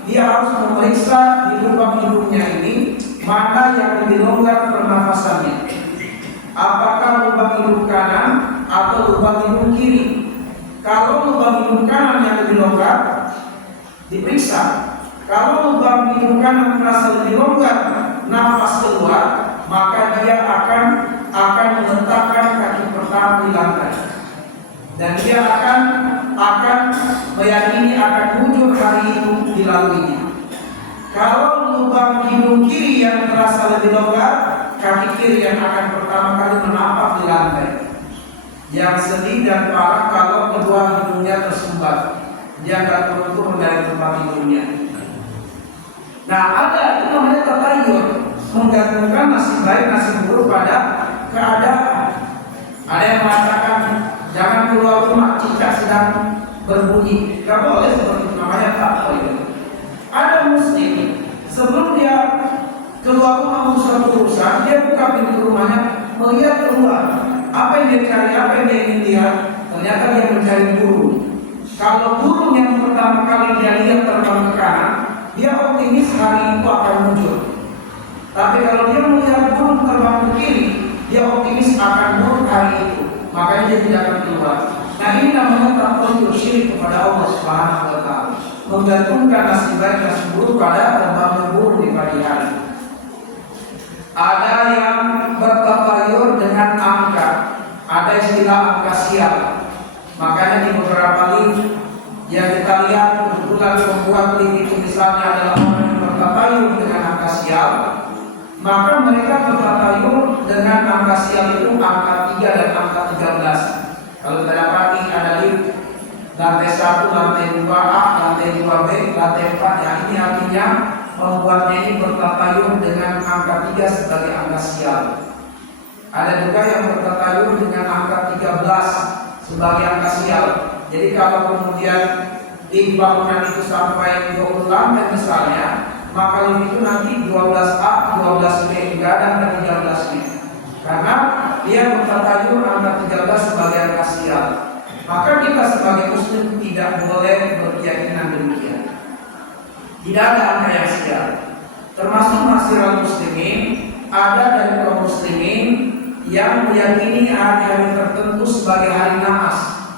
dia harus memeriksa di lubang hidungnya ini mana yang lebih longgar pernafasannya. Apakah lubang hidung kanan atau lubang hidung kiri? Kalau lubang hidung kanan yang lebih longgar, diperiksa. Kalau lubang hidung kanan terasa lebih longgar, nafas keluar, maka dia akan meletakkan kaki pertama di lantai, dan dia akan meyakini akan muncul hari itu dilaluinya. Kalau lubang hidung kiri yang terasa lebih longgar, kaki kiri yang akan pertama kali menapak di lantai. Yang sedih dan parah kalau kedua hidungnya tersumbat, dia akan turun dari tempat hidungnya. Nah, ada itu namanya tatayur, menggantungkan nasib baik nasib buruk pada keadaan. Ada yang mengatakan jangan keluar rumah jika sedang berbunyi, tidak boleh seperti itu, namanya tatayur. Ada muslim sebelum dia keluar rumah untuk suatu urusan, dia buka pintu rumahnya, melihat keluar. Apa yang dia cari, apa yang dia ingin lihat? Ternyata dia mencari burung. Kalau burung yang pertama kali dia lihat terbang ke kanan, dia optimis hari itu akan muncul. Tapi kalau dia melihat burung terbang ke kiri, dia optimis akan muncul hari itu. Makanya dia tidak akan keluar. Nah, ini namanya tatayur, syirik kepada Allah Subhanahu wa Ta'ala, menggantungkan nasib baik nasib buruk pada terbangnya burung di pagi hari. Ada yang bertatayur dengan angka, ada istilah angka sial. Makanya di beberapa link yang kita lihat kebetulan membuat link itu misalnya adalah orang yang bertatayur dengan angka sial, maka mereka bertatayur dengan angka sial itu angka 3 dan angka 13. Kalau kita dapati ada link lantai 1, lantai 2A, lantai 2B, lantai 4, ya ini artinya membuatnya ini bertatayur dengan angka 3 sebagai angka sial. Ada juga yang bertatayur dengan angka 13 sebagai angka sial. Jadi kalau kemudian di bangunan itu sampai 20 lantai misalnya, maka lift itu nanti 12A, 12B, tidak ada angka 13-nya. Karena dia bertatayur angka 13 sebagai angka sial. Maka kita sebagai muslim tidak boleh berkeyakinan demikian. Tidak ada angka yang sial. Termasuk masyiral muslimin, ada dari kaum muslimin yang meyakini hari-hari tertentu sebagai hari naas,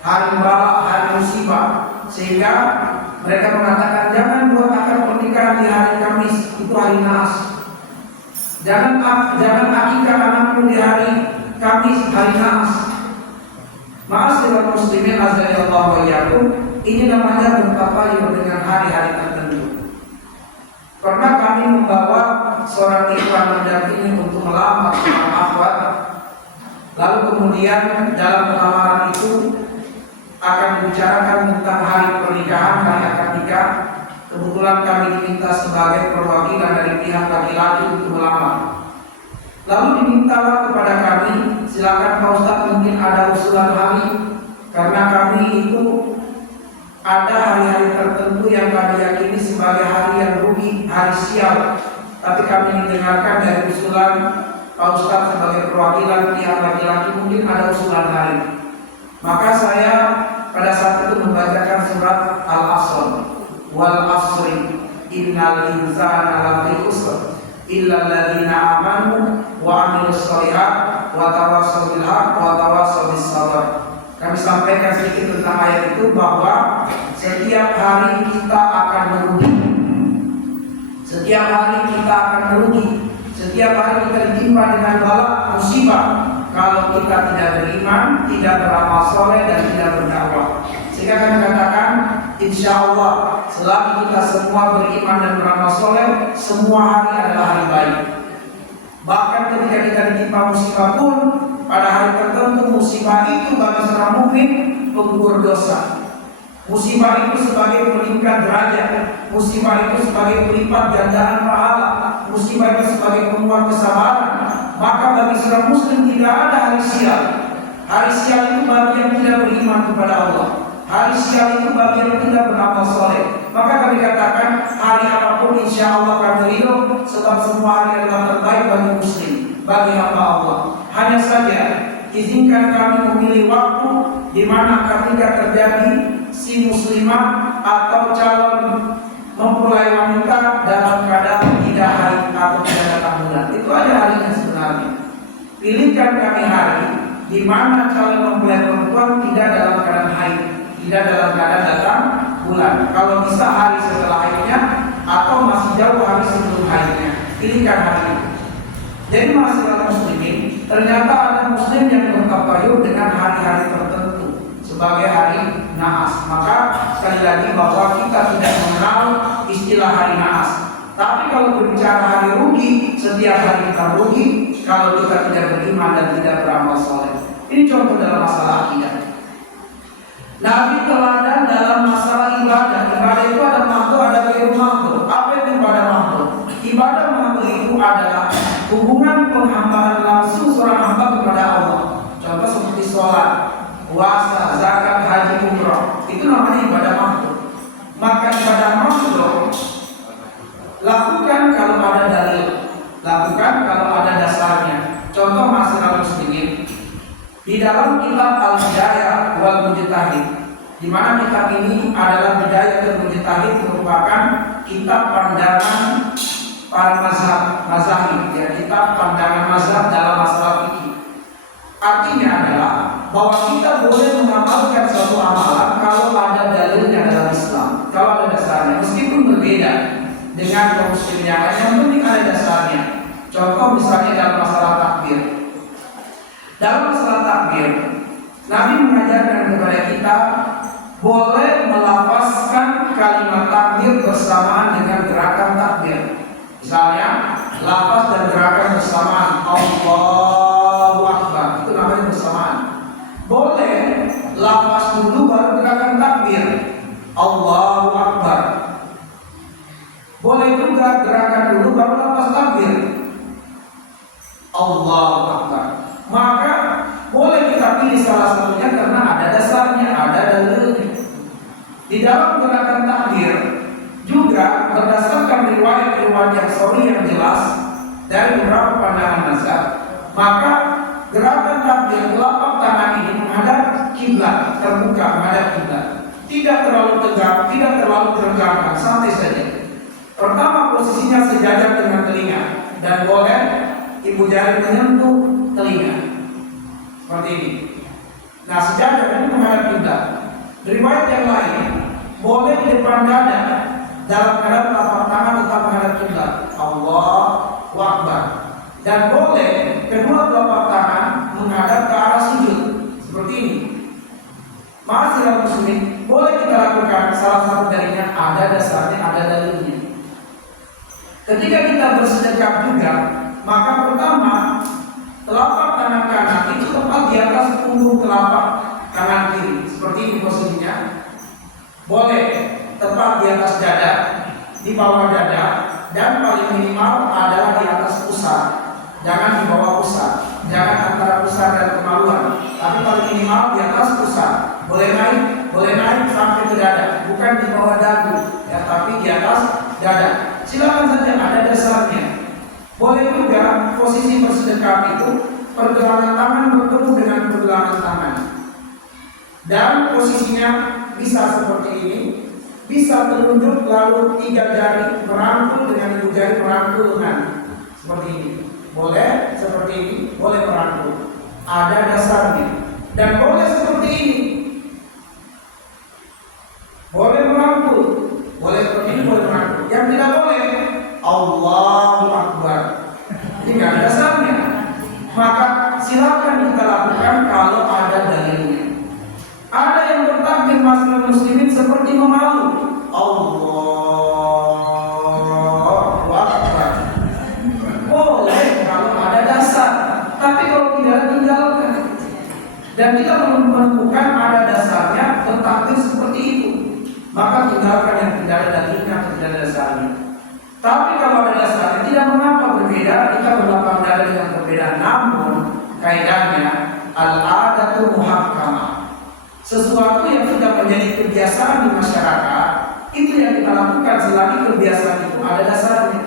hari bala, hari musibah, sehingga mereka mengatakan jangan buat akad pernikahan di hari Kamis, itu hari naas. Jangan akikah anakmu di hari Kamis, hari naas. Ma'asyiral muslimin azza wa jalla, ini namanya bertapayun dengan hari-hari tertentu. Pernah kami membawa seorang ikhwan mendampingi untuk melamar seorang akhwat. Lalu kemudian dalam lamaran itu akan dibicarakan tentang hari pernikahan, hari akad nikah. Kebetulan kami diminta sebagai perwakilan dari pihak laki-laki untuk melamar. Lalu dimintalah kepada kami, silakan Pak Ustadz mungkin ada usulan hari, karena kami itu ada hari-hari tertentu yang kami yakini sebagai hari yang rugi, hari sial. Tapi kami mendengarkan dari usulan Pak Ustadz sebagai perwakilan pihak laki-laki, mungkin ada usulan hari. Maka saya pada saat itu membacakan surat Al-Asr, wal asri innal insana lafi khusr illa alladziina amanu wa 'amilus shalihat wa tawassaw bil haqq wa tawassaw bis sabr. Kami sampaikan sedikit tentang ayat itu, bahwa setiap hari kita akan merugi. Setiap hari kita akan merugi. Setiap hari kita ditimpa dengan bala, musibah, kalau kita tidak beriman, tidak beramal soleh, dan tidak berdakwah. Sehingga kami katakan, insya Allah selagi kita semua beriman dan beramal soleh, semua hari adalah hari baik. Bahkan ketika kita ditimpa musibah pun, pada hari tertentu musibah itu bagi seorang mukmin penggugur dosa. Musibah itu sebagai peningkat derajat, musibah itu sebagai pelipat gandaan pahala, musibah itu sebagai penguat kesabaran. Maka bagi seorang muslim tidak ada hari sial. Hari sial itu bagi yang tidak beriman kepada Allah. Hari sial itu bagi yang tidak beramal soleh. Maka kami katakan hari apapun insya Allah kami ridho, sebab semua hari adalah terbaik bagi muslim, bagi hamba Allah. Hanya saja izinkan kami memilih waktu di mana ketika terjadi si muslimah atau calon mempelai wanita dalam keadaan tidak haid atau tidak datang bulan. Itu aja harinya sebenarnya. Pilihkan kami hari di mana calon mempelai perempuan tidak dalam keadaan haid, tidak dalam keadaan datang bulan. Kalau bisa hari setelah haidnya atau masih jauh hari sebelum haidnya. Pilihkan hari itu. Jadi masyarakat muslimin, ternyata ada muslim yang bertabayun dengan hari-hari tertentu sebagai hari naas. Maka sekali lagi bahwa kita tidak mengenal istilah hari naas. Tapi kalau berbicara hari rugi, setiap hari kita rugi kalau kita tidak beriman dan tidak beramal soleh. Ini contoh dalam masalah akidah. Nabi teladan dalam masalah ibadah. Ibadah itu ada makhluk, ada ghairu makhluk. Apa itu ibadah makhluk? Ibadah makhluk itu adalah hubungan penghambaan langsung seorang hamba kepada Allah. Contoh seperti sholat, puasa, zakat, haji, umrah. Itu namanya ibadah makhluk. Maka ibadah makhluk lakukan kalau ada dalil, lakukan kalau ada dasarnya. Contoh masalah muslimin di dalam kitab Al-Bidayah wal Mujtahid, di mana kitab ini adalah Bidayah dan Mujtahid, merupakan kitab pandangan para mazhab, ya, kitab pandangan mazhab dalam masalah fikih. Artinya adalah bahwa kita boleh mengamalkan suatu amalan kalau ada dalilnya dalam Islam, kalau ada dasarnya, meskipun berbeda dengan kaum muslimin yang lain, yang penting ada dasarnya. Contoh misalnya dalam masalah takbir. Dalam masalah takbir, Nabi mengajarkan kepada kita boleh melafazkan kalimat takbir bersamaan dengan gerakan takbir. Misalnya, lafaz dan gerakan bersamaan, Allahu Akbar, itu namanya bersamaan. Boleh lafaz dulu baru gerakan takbir, Allahu Akbar. Boleh juga gerakan dulu baru lafaz takbir, Allahu Akbar. Maka boleh kita pilih salah satunya karena ada dasarnya, ada dalilnya. Di dalam gerakan takbir juga berdasarkan riwayat-riwayat yang sahih yang jelas dari beberapa pandangan mazhab, maka gerakan takbir telapak tangan ini menghadap kiblat, terbuka menghadap kiblat, tidak terlalu tegak, tidak terlalu teregangkan, santai saja. Pertama, posisinya sejajar dengan telinga dan boleh ibu jari menyentuh telinga seperti ini. Nah, sejajar ini menghadap kiblat. Riwayat yang lain boleh di depan dada dalam keadaan telapak tangan tetap menghadap kiblat. Allahu Akbar. Dan boleh kedua telapak tangan menghadap ke arah sujud seperti ini. Ma'asyiral muslimin, boleh kita lakukan. Salah satu darinya ada dasarnya, ada dalilnya. Ketika kita bersedekah juga, maka pertama telapak tangan kanan itu tepat di atas punggung telapak tangan kiri seperti ini posisinya. Boleh tepat di atas dada, di bawah dada, dan paling minimal adalah di atas pusar. Jangan di bawah pusar, jangan antara pusar dan kemaluan, tapi paling minimal di atas pusar. Boleh naik sampai ke dada, bukan di bawah dagu, ya, tapi di atas dada. Silakan saja, ada dasarnya. Boleh juga posisi bersedekah itu pergelangan tangan bertemu dengan pergelangan tangan, dan posisinya bisa seperti ini, bisa telunjuk lalu 3 jari merangkul dengan ibu jari merangkul lengan seperti ini. Boleh seperti ini, boleh merangkul. Ada dasarnya. Dan boleh seperti ini. Boleh merangkul. Boleh seperti ini, boleh merangkul. Yang tidak boleh, Allahu Akbar. Ini tidak ada dasarnya. Maka silakan kita lakukan kalau ada dalilnya. Ada yang bertakbir masyarakat muslimin seperti memalu. Allahu Akbar. Boleh kalau ada dasar. Tapi kalau tidak, tinggalkan. Dan kita menemukan ada dasarnya bertakbir seperti itu, maka tinggalkan yang tidak ada dalilnya, tidak ada dasarnya. Tapi kalau ada dasarnya, tidak mengapa berbeda. Kita berlapang dada dengan berbeda. Namun kaidahnya al-adatu muhakkamah. Sesuatu yang sudah menjadi kebiasaan di masyarakat, itu yang kita lakukan selagi kebiasaan itu ada dasarnya.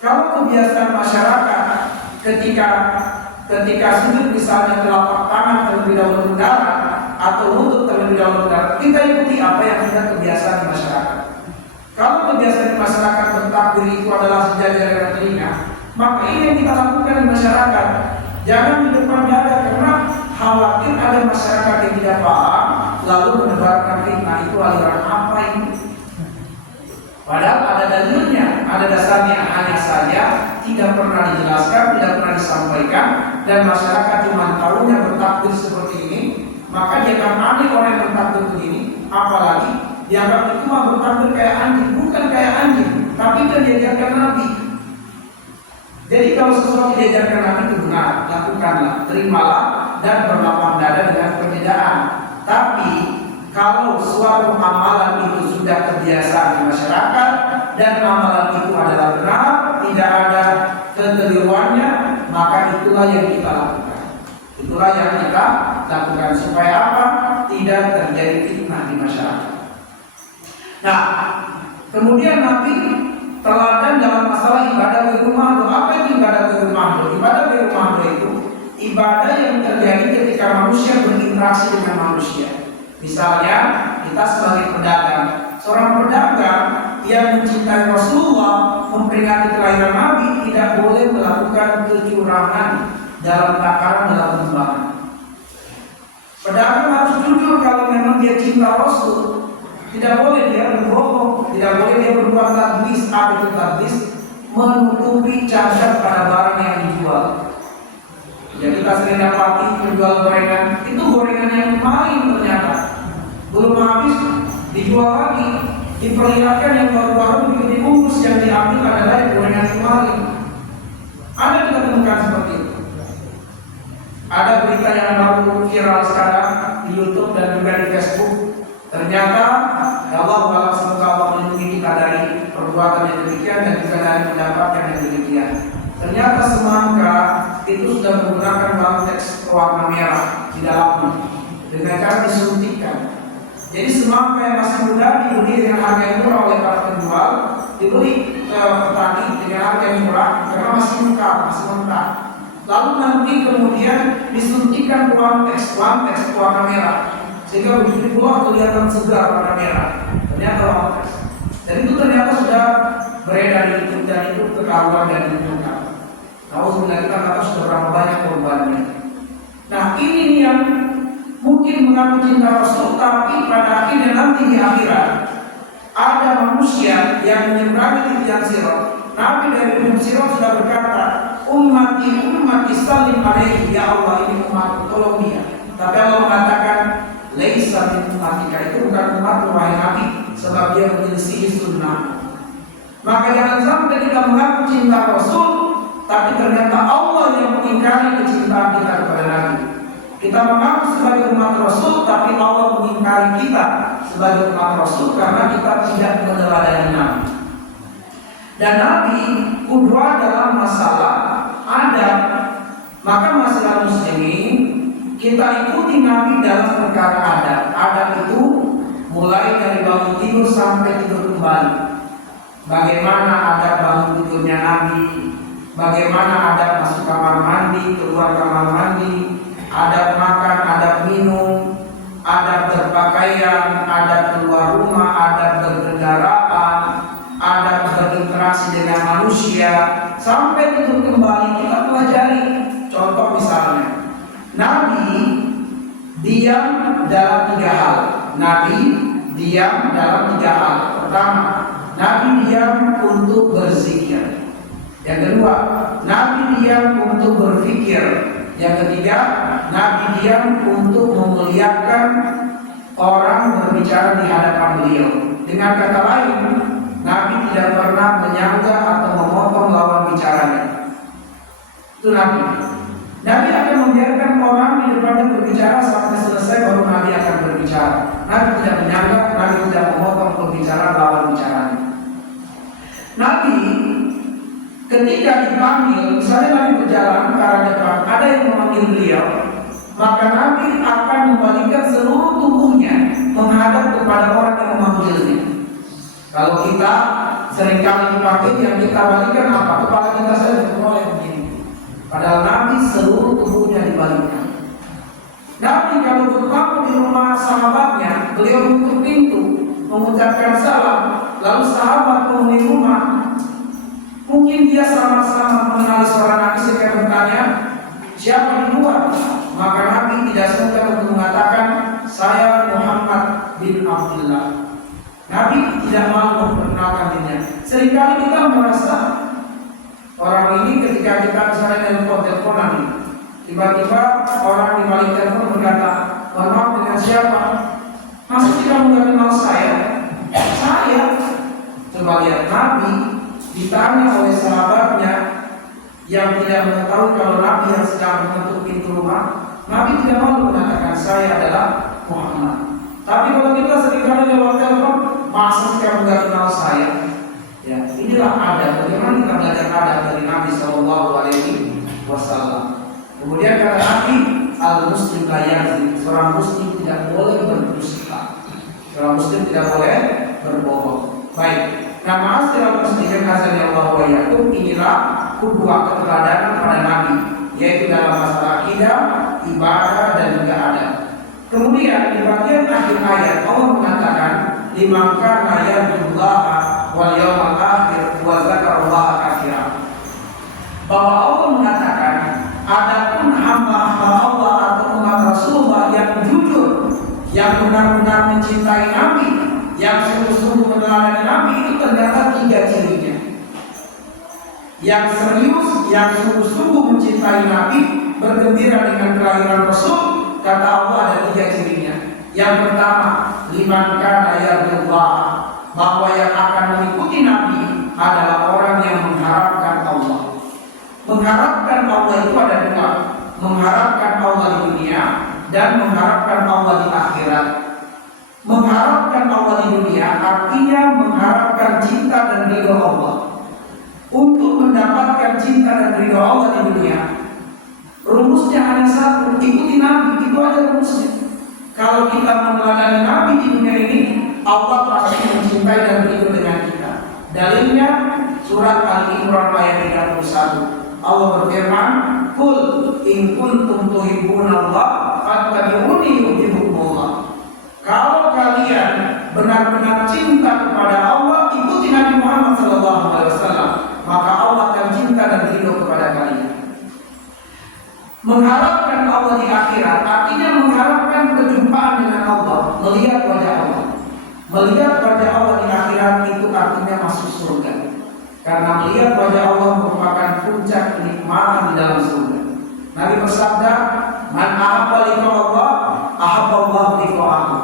Kalau kebiasaan masyarakat ketika sujud misalnya telapak tangan terlebih dahulu mendarat atau lutut terlebih dahulu mendarat, kita ikuti apa yang sudah kebiasaan di masyarakat. Kalau kebiasaan di masyarakat bertakbir itu adalah sejajar dengan telinga, maka ini yang kita lakukan di masyarakat. Jangan di depan dada, karena khawatir ada masyarakat yang tidak paham lalu menebarkan fitnah. Itu aliran apa ini? Padahal ada dalilnya, ada dasarnya, hanya saja tidak pernah dijelaskan, tidak pernah disampaikan, dan masyarakat cuma tahunya bertakbir seperti ini. Maka dia akan aneh orang yang bertakbir begini, apalagi dianggap itu mah bertakbir kayak anjing. Bukan kayak anjing, tapi itu diajarkan Nabi. Jadi kalau sesuatu diajarkan Nabi itu benar, lakukanlah, terimalah, dan berlapang dada dengan perbedaan. Tapi kalau suatu amalan itu sudah kebiasaan di masyarakat dan amalan itu adalah benar, tidak ada kekeliruannya, maka itulah yang kita lakukan. Itulah yang kita lakukan supaya apa? Tidak terjadi fitnah di masyarakat. Nah, kemudian Nabi teladan dalam masalah ibadah di rumah. Apa itu ibadah di rumah? Ibadah di rumah itu ibadah yang terjadi ketika manusia berinteraksi dengan manusia. Misalnya kita sebagai pedagang, seorang pedagang yang mencintai Rasulullah, memperingati kelahiran Nabi, tidak boleh melakukan kecurangan dalam takaran, dalam timbangan. Pedagang harus jujur kalau memang dia cinta Rasul. Tidak boleh dia berbohong, tidak boleh dia berbuat tadlis. Apa itu tadlis? Menutupi cacat pada barang yang dijual. Jadi kita sering dapati penjual gorengan, itu gorengan yang kemarin ternyata belum habis dijual lagi, diperlihatkan yang baru-baru begitu dibungkus, yang diambil adalah gorengan kemarin. Ada kita temukan seperti itu. Ada berita yang baru viral sekarang di YouTube dan juga di Facebook. Ternyata ya Allah semoga Allah melindungi kita dari perbuatan yang demikian dan juga dari pendapat yang demikian. Ternyata semangka itu sudah menggunakan bahan teks warna merah di dalamnya dengan cara disuntikkan. Jadi semangka yang masih muda dibeli dengan harga yang murah oleh para penjual, dibeli ke petani dengan harga yang murah karena masih mentah. Lalu nanti kemudian disuntikkan uang teks warna merah, sehingga begitu keluar kelihatan segar warna merah. Ternyata uang teks. Dan itu ternyata sudah beredar di YouTube dan itu ketahuan dan diungkap. Nauzubillah, kita kata sudah berapa banyak korbannya. Nah ini nih yang mungkin mengaku cinta Rasul, tapi pada akhirnya nanti di akhirat ada manusia yang menyeberangi tiang sirat. Nabi dari ujung sirat sudah berkata, ummati salim alaihi, ya Allah ini umatku, tolong dia. Tapi Allah mengatakan, laisa min ummatika, itu bukan umatmu wahai Nabi, sebab dia menyelisih sunnah. Maka jangan sampai kita mengaku cinta Rasul, tapi ternyata Allah yang mengingkari kecintaan kita kepada Nabi. Kita mengaku sebagai umat Rasul, tapi Allah mengingkari kita sebagai umat Rasul karena kita tidak meneladani Nabi. Dan Nabi qudwah dalam masalah adab. Maka masalah muslimin, kita ikuti Nabi dalam perkara adab. Adab itu mulai dari bangun tidur sampai tidur kembali. Bagaimana adab bangun tidurnya Nabi, bagaimana adab masuk kamar mandi, keluar kamar mandi, adab makan, adab minum, adab berpakaian, adab keluar rumah, adab berkendaraan, adab berinteraksi dengan manusia, sampai tidur kembali kita pelajari. Contoh misalnya, Nabi diam dalam 3 hal. Nabi diam dalam 3 hal. Pertama, Nabi diam untuk berzikir. Yang kedua, Nabi diam untuk berfikir. Yang ketiga, Nabi diam untuk memuliakan orang berbicara di hadapan beliau. Dengan kata lain, Nabi tidak pernah menyangga atau memotong lawan bicaranya. Itu Nabi. Nabi akan membiarkan orang di depannya berbicara sampai selesai, baru Nabi akan berbicara. Nabi tidak menyangga, Nabi tidak memotong pembicaraan lawan bicaranya. Nabi ketika dipanggil, misalnya Nabi berjalan ke arah depan, ada yang memanggil beliau, maka Nabi akan membalikkan seluruh tubuhnya menghadap kepada orang yang memanggilnya. Kalau kita seringkali dipanggil, yang kita balikkan apa? Kepala kita saja beroleh begini. Padahal Nabi seluruh tubuhnya dibalikkan. Nabi kalau bertamu di rumah sahabatnya, beliau tutup pintu, mengucapkan salam, lalu sahabat penghuni rumah, mungkin dia sama-sama mengenali suara Nabi sehingga bertanya, siapa di luar? Maka Nabi tidak sungkan untuk mengatakan, saya Muhammad bin Abdullah. Nabi tidak malu memperkenalkan dirinya. Seringkali kita merasa orang ini ketika kita misalnya telepon Nabi, tiba-tiba orang di balik telepon berkata, mohon maaf, dengan siapa? Masa tidak mengenal saya? Saya. Coba lihat, Nabi ditanya oleh sahabatnya yang tidak mengetahui kalau Nabi yang sedang mengetuk pintu rumah, Nabi tidak malu mengatakan saya adalah Muhammad. Tapi kalau kita seringkali lewat telepon, masa kamu tidak kenal saya? Ya, inilah adab. Bagaimana kita belajar adab dari Nabi SAW. Kemudian kata Nabi, al-muslim la yazlim, seorang muslim tidak boleh berdusta. Seorang muslim tidak boleh berbohong. Baik. Nah, ma'asyiral muslimin azza wa jalla, inilah qudwah keteladanan pada Nabi, yaitu dalam masalah akidah, ibadah dan juga adab. Kemudian di bagian akhir ayat Allah mengatakan, liman kana yarjullaha wal yawmal akhir wa dzakarallaha katsiran. Bahwa Allah mengatakan, adapun hamba-hamba Allah atau umat Rasulullah yang jujur, yang benar-benar mencintai Nabi, yang sungguh-sungguh meneladani Nabi, itu ternyata 3 cirinya. Yang serius, yang sungguh-sungguh mencintai Nabi, bergembira dengan kelahiran Rasul, kata Allah ada 3 cirinya. Yang pertama, liman kana yarjullah, bahwa yang akan mengikuti Nabi adalah orang yang mengharapkan Allah. Mengharapkan Allah itu ada 2, mengharapkan Allah di dunia dan mengharapkan Allah di akhirat. Mengharapkan Allah di dunia artinya mengharapkan cinta dan ridho Allah. Untuk mendapatkan cinta dan ridho Allah di dunia, rumusnya hanya satu, ikuti Nabi, itu aja rumusnya. Kalau kita meneladani Nabi di dunia ini, Allah pasti mencintai dan ridho dengan kita. Dalilnya surat Al-Imran ayat 31. Allah berfirman, "Qul in kuntum tuhibbunallah fattabi'uni yuhibbukumullah." Kalau kalian benar-benar cinta kepada Allah, ikuti Nabi Muhammad SAW, maka Allah akan cinta dan ridho kepada kalian. Mengharapkan Allah di akhirat artinya mengharapkan perjumpaan dengan Allah, melihat wajah Allah. Melihat wajah Allah di akhirat itu artinya masuk surga. Karena melihat wajah Allah merupakan puncak kenikmatan di dalam surga. Nabi bersabda, "Man ahabba liqa Allah, ahabba Allah liqa'ahu.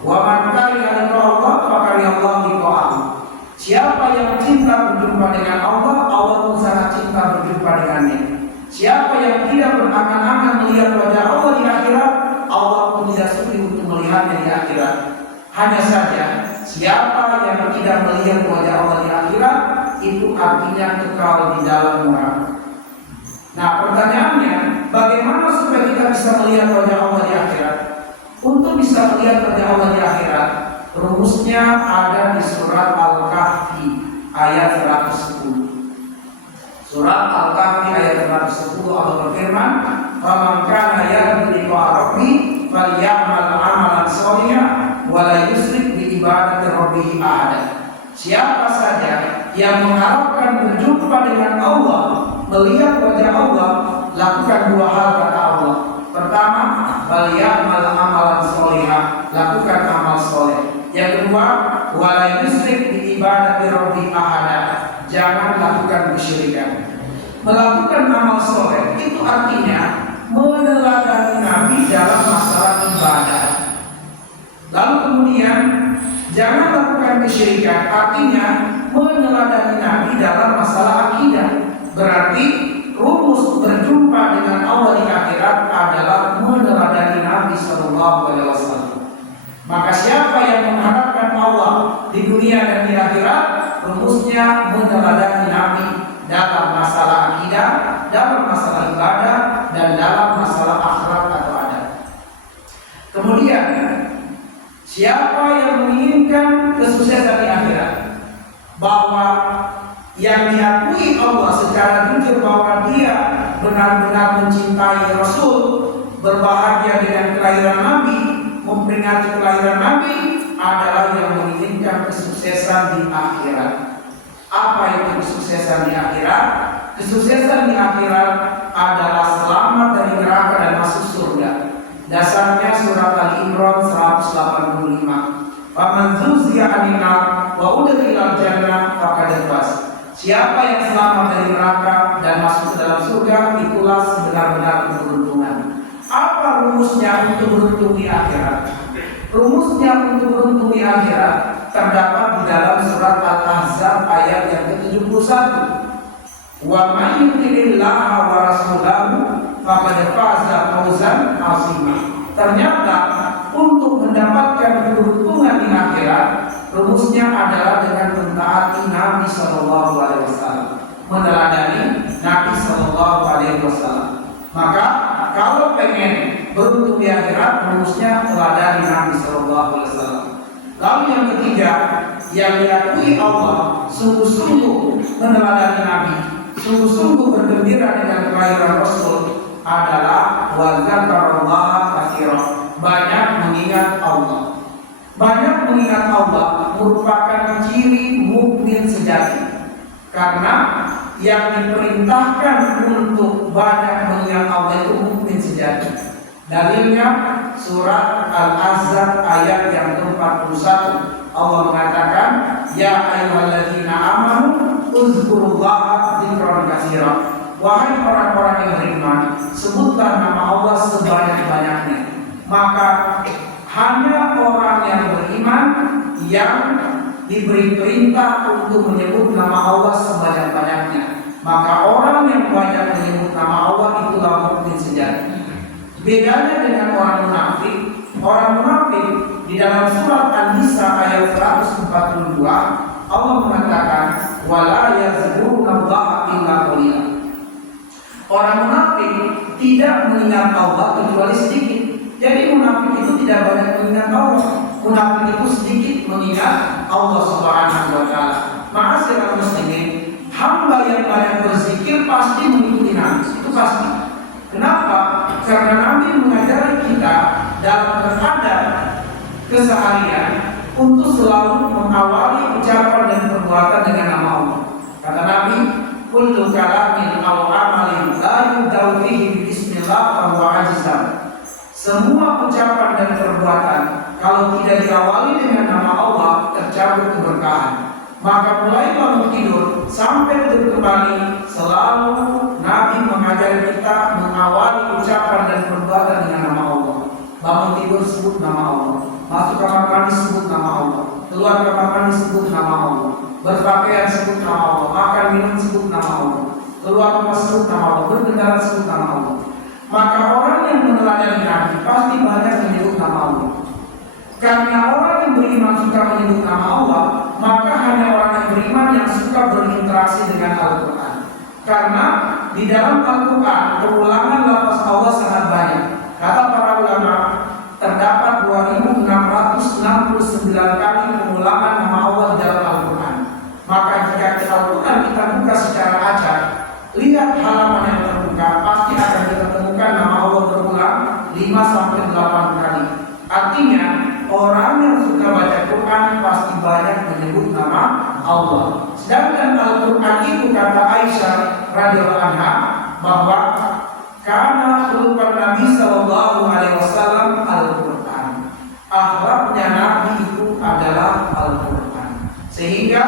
Wa man kariha liqa Allah, fakariha Allah liqa'ahu." Siapa yang cinta berjumpa dengan Allah, Allah pun sangat cinta berjumpa dengannya. Siapa yang tidak berangan-angan melihat wajah Allah di akhirat, Allah pun tidak sudi untuk melihatnya di akhirat. Hanya saja, siapa yang tidak melihat wajah Allah di akhirat, itu artinya kekal di dalam neraka. Nah, pertanyaannya, bagaimana supaya kita bisa melihat wajah Allah di akhirat? Untuk bisa melihat wajah Allah di akhirat, rumusnya ada di surat Al-Kahfi ayat 110. Surat Al-Kahfi ayat 110 Allah berfirman, "Faman kana yarju liqa'a rabbih falyamal 'amalan shalihan wa la yusyrik bi ibadati rabbih ahada." Siapa saja yang mengharapkan berjumpa dengan Allah, melihat wajah Allah, lakukan dua hal kata Allah. Pertama, falyamal 'amalan shalihan, lakukan amal soleh. Yang kedua, wa la yusyrik bi ibadati rabbih ahada, jangan lakukan kesyirikan. Melakukan amal soleh itu artinya meneladani Nabi dalam masalah ibadah. Lalu kemudian jangan lakukan kesyirikan, artinya meneladani Nabi dalam masalah akidah. Berarti rumus berjumpa dengan Allah di akhirat adalah meneladani Nabi SAW. Maka siapa yang mengharapkan Allah di dunia dan di akhirat, rumusnya meneladani Nabi dalam masalah akidah, dalam masalah ibadah, dan dalam masalah akhlak atau adab. Kemudian, siapa yang menginginkan kesuksesan di akhirat, bahwa yang diakui Allah secara jujur bahwa dia benar-benar mencintai Rasul, berbahagia dengan kelahiran Nabi, memperingati kelahiran Nabi, adalah yang menginginkan kesuksesan di akhirat. Apa itu kesuksesan di akhirat? Kesuksesan di akhirat adalah selamat dari neraka dan masuk surga. Dasarnya surat Al-Imran 185. "Faman zuhziya 'anil nar wa udkhilal jannah faqad faz." Siapa yang selamat dari neraka dan masuk ke dalam surga, itulah sebenar-benar keberuntungan. Apa rumusnya untuk beruntung di akhirat? Rumusnya untuk beruntung di akhirat terdapat di dalam surat Al-Ahzab ayat yang ke-71. "Wa may yuti'illaha wa rasulahu faqad faza fawzan 'azima." Ternyata untuk mendapatkan keberuntungan di akhirat, rumusnya adalah dengan mentaati Nabi SAW, meneladani Nabi SAW. Maka kalau pengen beruntung di akhirat, rumusnya teladani Nabi SAW. Lalu yang ketiga, yang diakui Allah sungguh-sungguh meneladani Nabi, sungguh-sungguh bergembira dengan kelahiran Rasul, adalah wa dzakarallaha katsiran, banyak mengingat Allah. Banyak mengingat Allah merupakan ciri mukmin sejati. Karena yang diperintahkan untuk banyak mengingat Allah itu mukmin sejati. Dalilnya surat Al-Ahzab ayat yang ke-41. Allah mengatakan, "Ya ayyuhalladzina amanu uzkurullaha dzikran katsiran." Wahai orang-orang yang beriman, sebutlah nama Allah sebanyak-banyaknya. Maka hanya orang yang beriman yang diberi perintah untuk menyebut nama Allah sebanyak-banyaknya. Maka orang yang banyak menyebut nama Allah itulah mukmin sejati. Bedanya dengan orang munafik. Orang munafik di dalam surat An-Nisa ayat 142 Allah mengatakan, "Wala yazkurunallaha illa qalila." Orang munafik tidak mengingat Allah kecuali sedikit. Jadi munafik itu tidak banyak mengingat Allah. Munafik itu sedikit mengingat Allah Subhanahu wa taala. Ma'asyiral muslimin, hamba yang banyak berzikir pasti mengikuti Nabi. Itu pasti. Kenapa? Karena Nabi mengajari kita dalam beradab keseharian untuk selalu mengawali ucapan dan perbuatan dengan nama Allah. Kata Nabi, kullu kalamin aw amalin la yubda'u fihi bismillah fa huwa ajzam. Semua ucapan dan perbuatan kalau tidak diawali dengan nama Allah tercabut keberkahan. Maka mulai bangun tidur sampai tidur kembali selalu Nabi mengajari kita mengawali ucapan dan perbuatan dengan nama Allah. Bangun tidur sebut nama Allah, masuk kamar mandi sebut nama Allah, keluar kamar mandi sebut nama Allah, berpakaian sebut nama Allah, makan minum sebut nama Allah, keluar rumah sebut nama Allah, berkendara sebut nama Allah. Maka orang yang meneladani Nabi pasti banyak menyebut nama Allah. Karena orang yang beriman suka menyebut nama Allah, maka hanya orang yang beriman yang suka berinteraksi dengan Al-Quran. Karena di dalam Al-Quran pengulangan lafaz Allah sangat banyak. Kata para ulama, terdapat 2669 kali pengulangan nama Allah di dalam Al-Quran. Maka jika di Al-Quran kita buka secara acak, lihat halaman yang terbuka, pasti akan kita temukan nama Allah berulang 5-8 kali. Artinya orang yang suka baca Quran pasti banyak menyebut nama Allah. Sedangkan Al-Quran itu kata Aisyah radhiyallahu anha bahwa karena khuluqan Nabi sallallahu alaihi wasallam Al-Quran. Akhlaknya Nabi itu adalah Al-Quran. Sehingga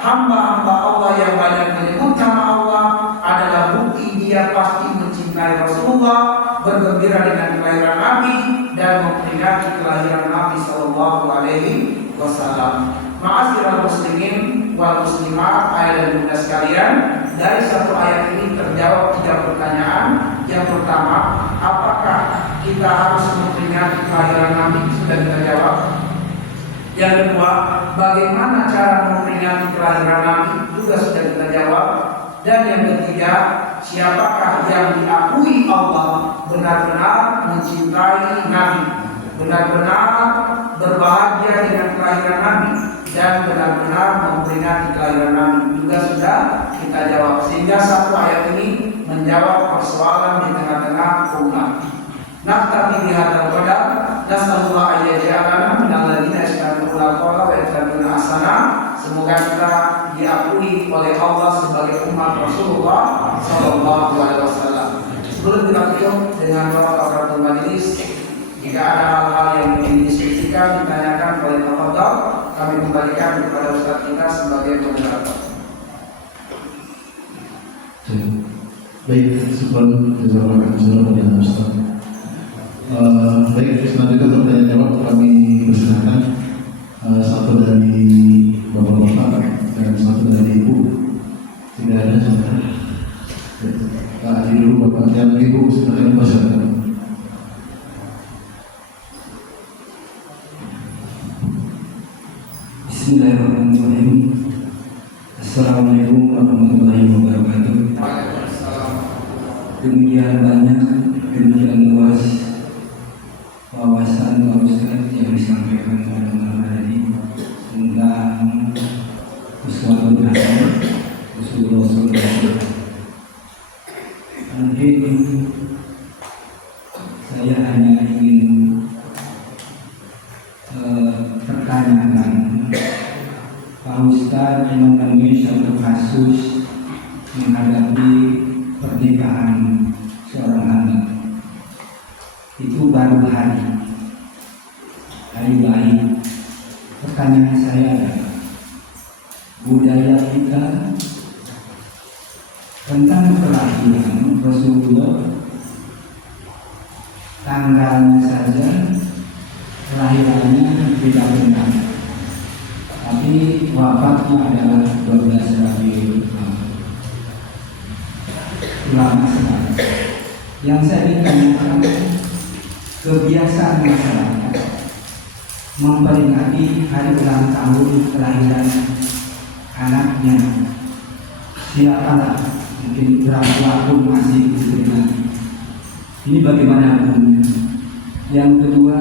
hamba-hamba Allah yang banyak menyebut nama Allah adalah bukti dia pasti mencintai Rasulullah, bergembira dengan kelahiran Nabi dan memperingati kelahiran Nabi sallallahu alaihi wasallam. Ma'asyiral muslimin wal muslimat, ayah dan bunda sekalian, dari satu ayat ini terjawab 3 pertanyaan. Yang pertama, apakah kita harus memperingati kelahiran Nabi? Sudah kita jawab. Yang kedua, bagaimana cara memperingati kelahiran Nabi? Juga sudah kita jawab. Dan yang ketiga, siapakah yang diakui Allah benar-benar mencintai Nabi, benar-benar berbahagia dengan kelahiran Nabi, dan benar-benar memperingati kelahiran Nabi? Juga sudah kita jawab. Sehingga satu ayat ini menjawab persoalan di tengah-tengah umat. Naktabi bihadzal qadar, nasallallahu an yaj'alana minal ladzina yastami'una al-qawla wa yattabi'una ahsana. Semoga kita diakui oleh Allah sebagai umat Rasulullah sallallahu alaihi wasallam. Sebelum kita tutup dengan doa kafaratul majelis, jika ada hal-hal yang ingin didiskusikan, ditanyakan oleh tafadhol, kami kembalikan kepada Ustaz kita sebagai moderator. Baik, sebelum jazakallahu khairan Ustaz. Baik, selanjutnya pertanyaan jawab kami persilakan, satu dari bapak-bapak dan satu dari ibu. Tidak ada saudara. Pak dulu bapak dan ibu silakan persilakan. Bismillahirrahmanirrahim. Assalamualaikum warahmatullahi wabarakatuh. Demikian banyak, demikian luas wawasan Pak Ustaz yang disampaikan pada malam hari ini tentang uswatun hasanah Rasulullah. Mungkin saya hanya ingin pertanyakan, Pak Ustaz menemui satu kasus menghadapi pernikahan seorang anak. Itu baru hari baik. Pertanyaan saya adalah, budaya kita tentang kelahiran Rasulullah, tanggalnya saja kelahirannya tidak benar, tapi wafatnya adalah 12 Rabiul Awal. Lama sekali. Yang saya ingin tanyakan, kebiasaan masyarakat memperingati hari ulang tahun kelahiran anaknya, siapalah, mungkin berapa pun masih diperingati. Ini bagaimana hukumnya? Yang kedua,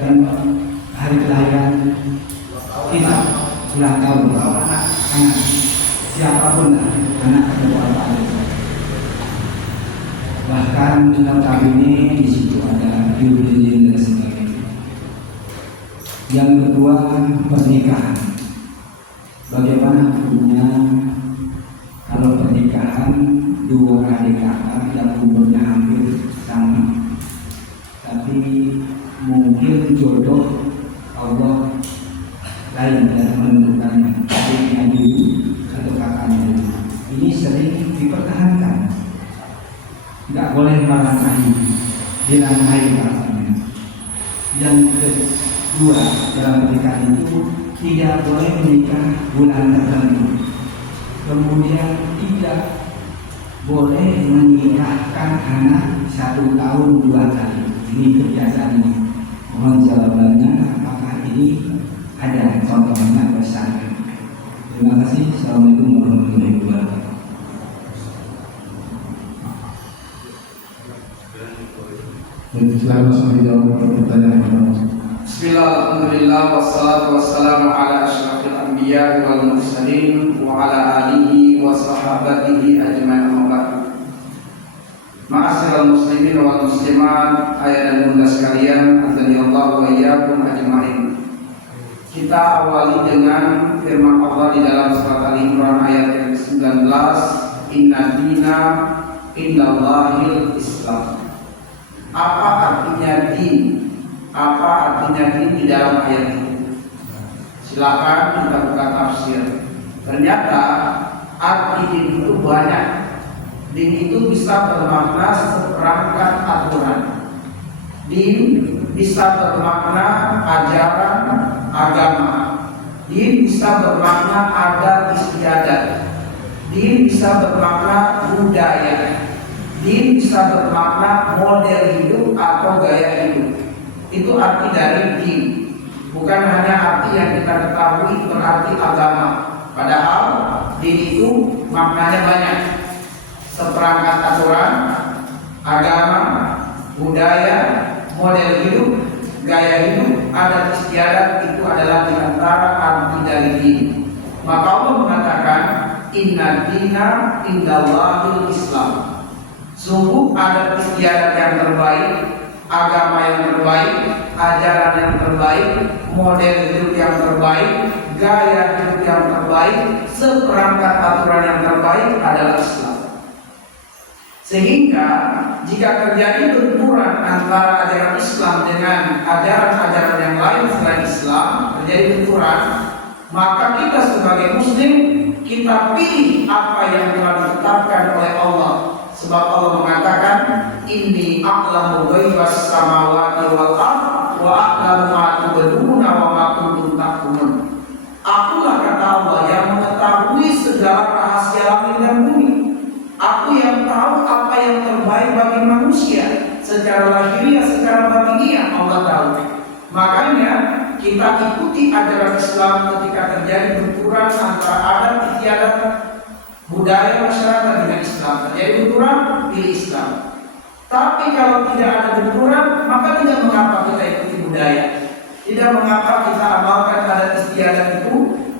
dan hari kelahiran kita ulang tahun anak, siapapun lah, anak atau apa aja. Bahkan dalam tahun ini di situ ada Yudin dan sebagainya. Yang kedua, pernikahan. Bagaimana hukumnya kalau pernikahan dua adik kakak yang umurnya hampir sama, tapi mungkin jodoh Allah lain dan menentukannya, adiknya dulu atau kakaknya dulu. Ini sering dipertahankan, nggak boleh melangkahi, dilangkahi kakaknya. Yang kedua, dalam pernikahan itu tidak boleh menikah bulan tertentu. Kemudian tidak boleh menikahkan anak 1 tahun 2 kali. Ini kebiasaan ini. Mohon jawabannya, apakah ini ada contohnya bersama? Terima kasih. Assalamualaikum warahmatullahi wabarakatuh. Silakan langsung dijawab pertanyaan pertama. Bismillah, alhamdulillah, wassalatu wassalamu ala asyrafil anbiya wal mursalin wa ala alihi wa sahabatihi ajma'in amma ba'd. Ma'asyiral muslimin wal muslimat, ayah dan bunda sekalian, azanillahu wa iyyakum ajma'in. Kita awali dengan firman Allah di dalam surat Al-Imran ayat yang ke-19, Inna dina indallahil Islam. Apa artinya din? Apa artinya din di dalam ayat itu? Silakan kita buka tafsir. Ternyata arti din itu banyak. Din itu bisa bermakna seperangkat aturan. Din bisa bermakna ajaran agama. Din bisa bermakna adat istiadat. Din bisa bermakna budaya. Din bisa bermakna model hidup atau gaya hidup. Itu arti dari din. Bukan hanya arti yang kita ketahui berarti agama. Padahal din itu maknanya banyak. Seperangkat aturan, agama, budaya, model hidup, gaya hidup, adat istiadat, itu adalah di antara arti dari din. Maka Allah mengatakan, Inna dina indallahil Islam. Sungguh adat istiadat yang terbaik, agama yang terbaik, ajaran yang terbaik, model hidup yang terbaik, gaya hidup yang terbaik, seperangkat aturan yang terbaik adalah Islam. Sehingga jika terjadi benturan antara ajaran Islam dengan ajaran-ajaran yang lain selain Islam, terjadi benturan, maka kita sebagai Muslim, kita pilih apa yang telah ditetapkan oleh Allah. Sebab Allah mengatakan, Inni a'lamu ghaibas samawati wal ardh wa a'lamu ma tubduna wa ma kuntum taktumun. Akulah, kata Allah, yang mengetahui segala rahasia langit dan bumi. Aku yang tahu apa yang terbaik bagi manusia secara lahiriah, secara batiniah. Allah tahu. Makanya kita ikuti ajaran Islam ketika terjadi benturan antara adat istiadat budaya masyarakat dengan Islam. Terjadi benturan, pilih Islam. Tapi kalau tidak ada benturan, maka tidak mengapa kita ikuti budaya. Tidak mengapa kita amalkan adat istiadat itu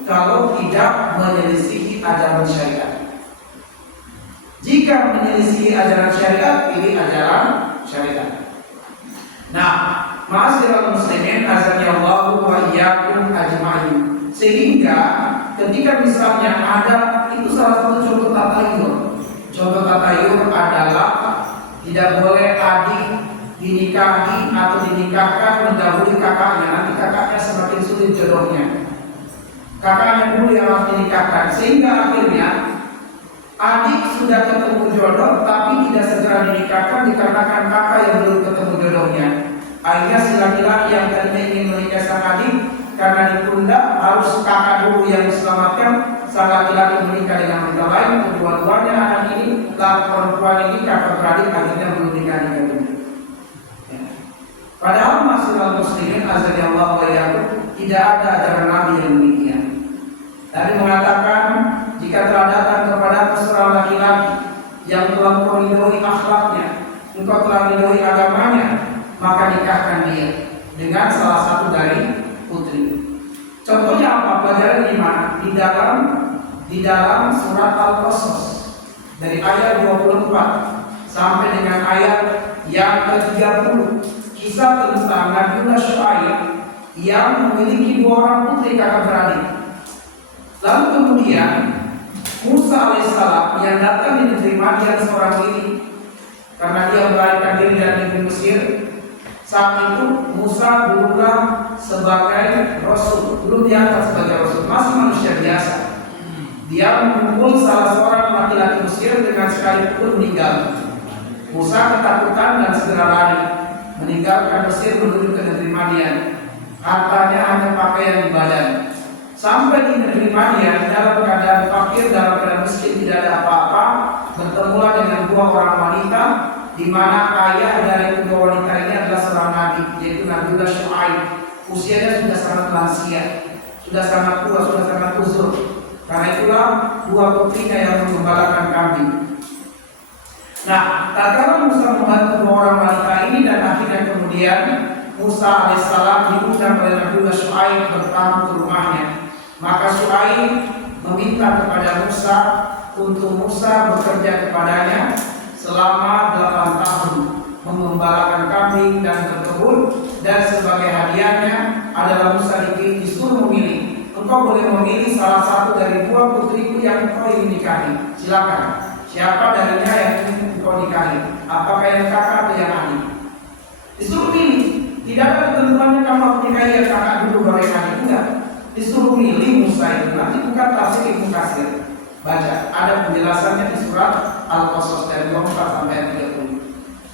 kalau tidak menyelisihi ajaran syariat. Jika menyelisihi ajaran syariat, pilih ajaran syariat. Nah, ma'asyiral muslimin, azanillahu wa iyyakum ajma'in. Sehingga ketika misalnya ada, itu salah satu contoh tatayur. Contoh tatayur adalah tidak boleh adik dinikahi atau dinikahkan mendahului kakaknya. Nanti kakaknya semakin sulit jodohnya. Kakaknya dulu yang harus dinikahkan. Sehingga akhirnya adik sudah ketemu jodoh tapi tidak segera dinikahkan dikarenakan kakak yang belum ketemu jodohnya. Akhirnya si laki-laki yang tadinya ingin menikah sang adik, karena ditunda harus kakak dulu yang diselamatkan, sang laki-laki menikah dengan wanita lain, kedua-duanya anak ini, lalu perempuan ini kakak beradik akhirnya belum nikah-nikah dulu. Padahal masalah muslimin azanillahu wa iyyakum, tidak ada ajaran Nabi yang demikian. Nabi mengatakan, jika telah datang kepada seorang laki-laki yang telah meridhoi akhlaknya, engkau telah meridhoi agamanya, maka nikahkan dia dengan salah satu dari putri. Contohnya apa? Pelajaran di mana? Di dalam surat Al-Qasas dari ayat 24 sampai dengan ayat yang ke-30, kisah tentang Nabiullah Syuaib yang memiliki 2 orang putri kakak beradik. Lalu kemudian Musa alaihissalam yang datang di negeri Madian seorang diri karena dia melarikan diri dari negeri Mesir. Saat itu Musa belumlah sebagai rasul, belum diangkat sebagai rasul, masih manusia biasa. Dia mengumpul salah seorang laki-laki Mesir dengan sekali pukul meninggal. Musa ketakutan dan segera lari, meninggalkan Mesir menuju ke negeri Madian. Hartanya hanya pakaian di badan. Sampai di negeri Madian dalam keadaan fakir, dalam keadaan miskin, tidak ada apa-apa, bertemulah dengan 2 orang wanita, di mana ayah dari kedua wanita ini adalah seorang nabi, yaitu Nabiullah Syuaib. Usianya sudah sangat lansia, sudah sangat tua, sudah sangat uzur. Karena itulah 2 putrinya yang menggembalakan kambing. Nah, tatkala Musa membantu 2 orang wanita ini dan akhirnya kemudian Musa alaihissalam diundang oleh Nabiullah Syuaib bertamu ke rumahnya. Maka Syuaib meminta kepada Musa untuk Musa bekerja kepadanya selama 8 tahun, mengembalakan kambing dan berkebun, dan sebagai hadiahnya adalah Musa disuruh memilih. Engkau boleh memilih salah satu dari 2 putriku yang engkau ingin nikahi. Silakan. Siapa darinya yang ingin engkau nikahi? Apakah yang kakak atau yang adik? Disuruh pilih. Tidak ada ketentuannya kamu nikahi yang kakak dulu baru yang adik. Enggak. Disuruh milih Musa itu. Nanti bukan tafsir Ibnu Katsir. Baca, ada penjelasannya di surat Al-Qasas dari 24 sampai 30.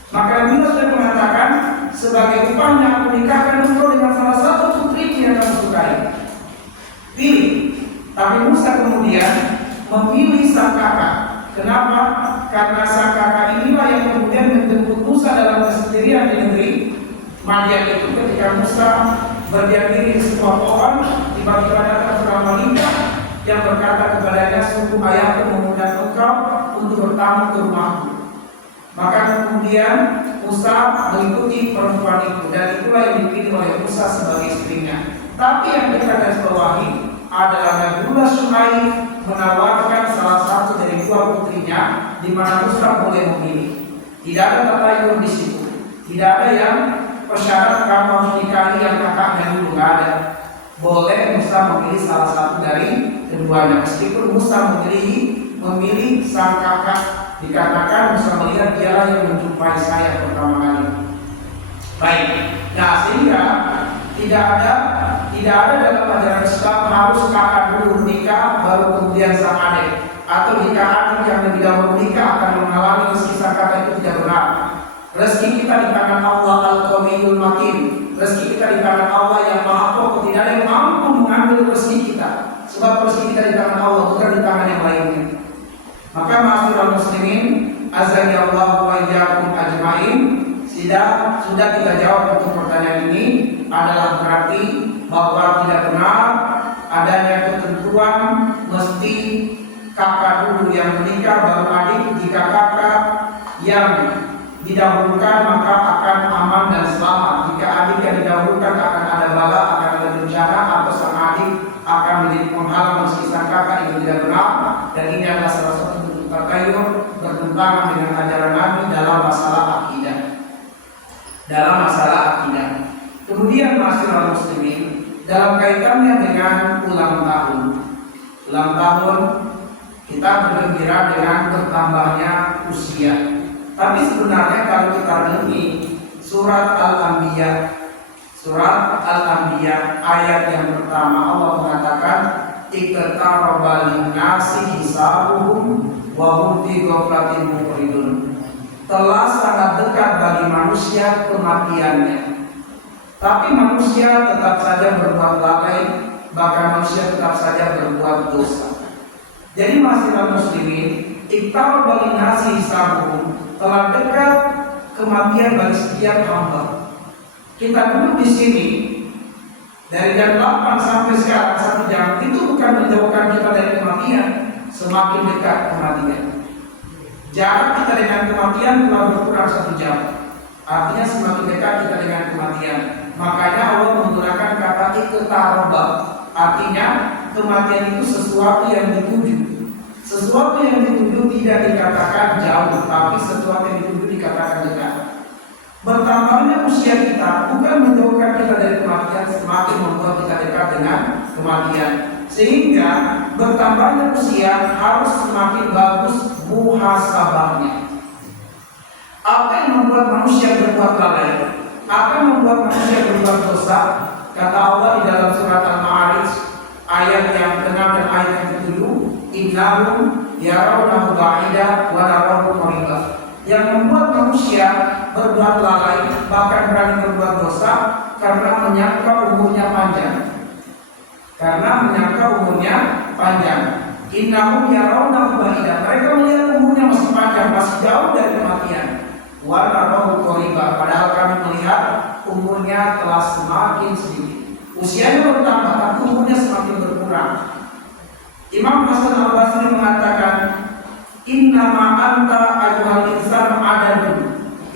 Maka Nabi sudah mengatakan, sebagai upahnya aku nikahkan engkau dengan salah satu putri yang kamu sukai. Pilih. Tapi Musa kemudian memilih sang kakak. Kenapa? Karena sang kakak inilah yang kemudian menjemput Musa dalam kesendirian di negeri Madian itu. Ketika Musa berdiam diri di sebuah pohon, tiba-tiba datang seorang wanita yang berkata kepadanya, sungguh ayahku mengundang engkau untuk bertamu ke rumahku. Maka kemudian Musa mengikuti perempuan itu, dan itulah yang dipilih oleh Musa sebagai istrinya. Tapi yang kita garis bawahi adalah Nabiullah Syuaib menawarkan salah satu dari 2 putrinya, di mana Musa boleh memilih. Tidak ada tatayur di situ. Tidak ada yang persyarat kamu harus nikahi yang kakaknya dulu, nggak ada. Boleh Musa memilih salah satu dari keduanya, meskipun Musa memilih sang kakak. Dikatakan Musa melihat dialah yang menjumpai saya pertama kali. Baik. Nah, sehingga tidak ada dalam ajaran Islam harus kakak dulu nikah baru kemudian sang adik, atau jika adik yang lebih dahulu nikah akan menghalangi meski sang kakak itu tidak benar. Rezeki kita di tangan Allah Al-Qawiyyul Matin. Rezeki kita di tangan Allah yang Maha Kokoh. Tidak ada yang mampu mengambil rezeki kita, sebab rezeki kita di tangan Allah, bukan di tangan yang lainnya. Maka ma'asyiral muslimin, azani Allah wa iyyakum ajmain. Sudah kita jawab untuk pertanyaan ini, adalah berarti bahwa tidak benar adanya ketentuan mesti kakak dulu yang menikah baru adik. Jika kakak yang didahulukan maka akan aman dan selamat. Jika adik yang didahulukan akan ada bala, akan ada bencana, atau sang adik akan menjadi penghalang meski sang kakak itu tidak benar. Dan ini adalah salah satu bentuk tatayur bertentangan dengan ajaran Nabi dalam masalah akidah. Kemudian ma'asyiral muslimin, dalam kaitannya dengan ulang tahun kita bergembira dengan bertambahnya usia. Tapi sebenarnya kalau kita renungi surat Al-Anbiya ayat yang pertama, Allah mengatakan iqtaraba lin-nasi hisabuhum wa hum fi ghaflatin mu'ridun. Telah sangat dekat bagi manusia kematiannya, tapi manusia tetap saja berbuat lalai, bahkan manusia tetap saja berbuat dosa. Jadi ma'asyiral muslimin, iqtaraba lin-nasi hisabuhum, telah dekat kematian bagi setiap hamba. Kita duduk di sini dari jam 8 sampai sekarang 1 jam, itu bukan menjauhkan kita dari kematian, semakin dekat kematian. Jarak kita dengan kematian telah berkurang 1 jam, artinya semakin dekat kita dengan kematian. Makanya Allah menggunakan kata iqtaraba, artinya kematian itu sesuatu yang dituju. Sesuatu yang dituju tidak dikatakan jauh, tapi sesuatu yang dituju dikatakan dekat. Bertambahnya usia kita bukan menjauhkan kita dari kematian, semakin dengan kematian. Sehingga bertambahnya usia harus semakin bagus muhasabahnya. Apa yang membuat manusia berbuat lalai? Apa yang membuat manusia berbuat dosa? Kata Allah di dalam surat Al-Ma'arij ayat yang ke-6 dan ayat yang ke-7, innahum yarawnahu ba'ida wa narahu qariba. Yang membuat manusia berbuat lalai bahkan berani berbuat dosa karena menyangka umurnya panjang. Innahum yarawnahu ba'ida. Mereka melihat umurnya masih panjang, masih jauh dari kematian. Wa narahu qariba. Padahal kami melihat umurnya telah semakin sedikit. Usianya bertambah, tapi umurnya semakin berkurang. Imam Hasan Al-Basri mengatakan, innama anta ayyuhal insan adadun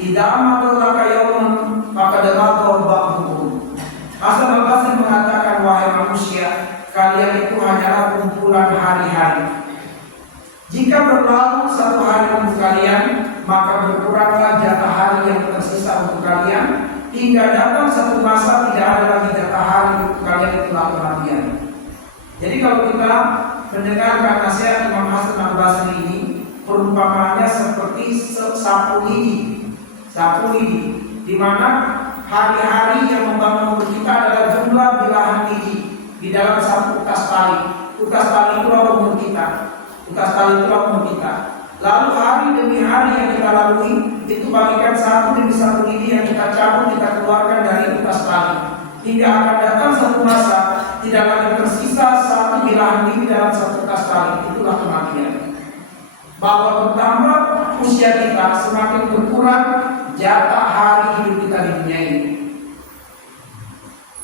idza amadallaka yawman faqad madha ba'dhum. Hasan Al-Basri mengatakan, wahai manusia, kalian itu hanyalah kumpulan hari-hari. Jika berlalu satu hari untuk kalian, maka berkuranglah jatah hari yang tersisa untuk kalian, hingga datang satu masa tidak ada lagi jatah hari untuk kalian, itulah kematian. Jadi kalau kita mendengarkan nasihat Imam Hasan Al-Basri ini, perumpamaannya seperti sapu lidi, di mana hari-hari yang membangun umur kita adalah jumlah bilahan lidi di dalam satu utas tali. Utas tali itulah umur kita. Lalu hari demi hari yang kita lalui itu bagikan satu demi satu lidi yang kita cabut, kita keluarkan dari utas tali, hingga akan datang satu masa tidak lagi tersisa satu bilahan lidi dalam satu utas tali. Itulah kematian. Bahwa bertambah usia kita, semakin berkurang jatah hari hidup kita di dunia ini.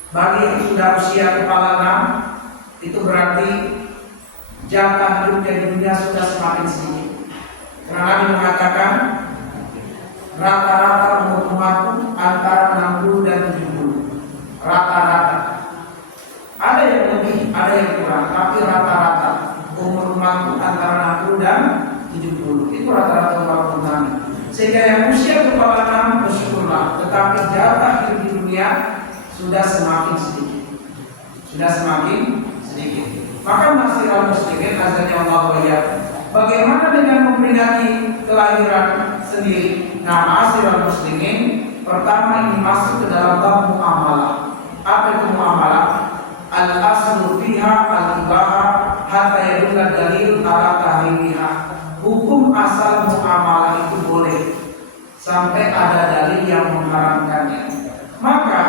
Bagi yang sudah usia kepala 6, itu berarti jatah hidupnya di dunia sudah semakin sedikit. Karena Nabi mengatakan rata-rata umur umatku antara 60 dan 70. Rata-rata. Ada yang lebih, ada yang kurang, tapi rata-rata umur umatku antara 60 dan 70. Itu rata-rata umur Nabi. Sehingga yang usia kepala 6 bersyukurlah, tetapi jatah hidup di dunia sudah semakin sedikit. Maka ma'asyiral muslimin azza Allah wa iyyakum, bagaimana dengan memperingati kelahiran sendiri? Nah, ma'asyiral muslimin, pertama ini masuk ke dalam bab muamalah. Apa itu muamalah? Al-aslu fiha al-ibaha hatta yadulla dalil ala tahrimiha. Hukum asal muamalah itu boleh sampai ada dalil yang mengharamkannya. Maka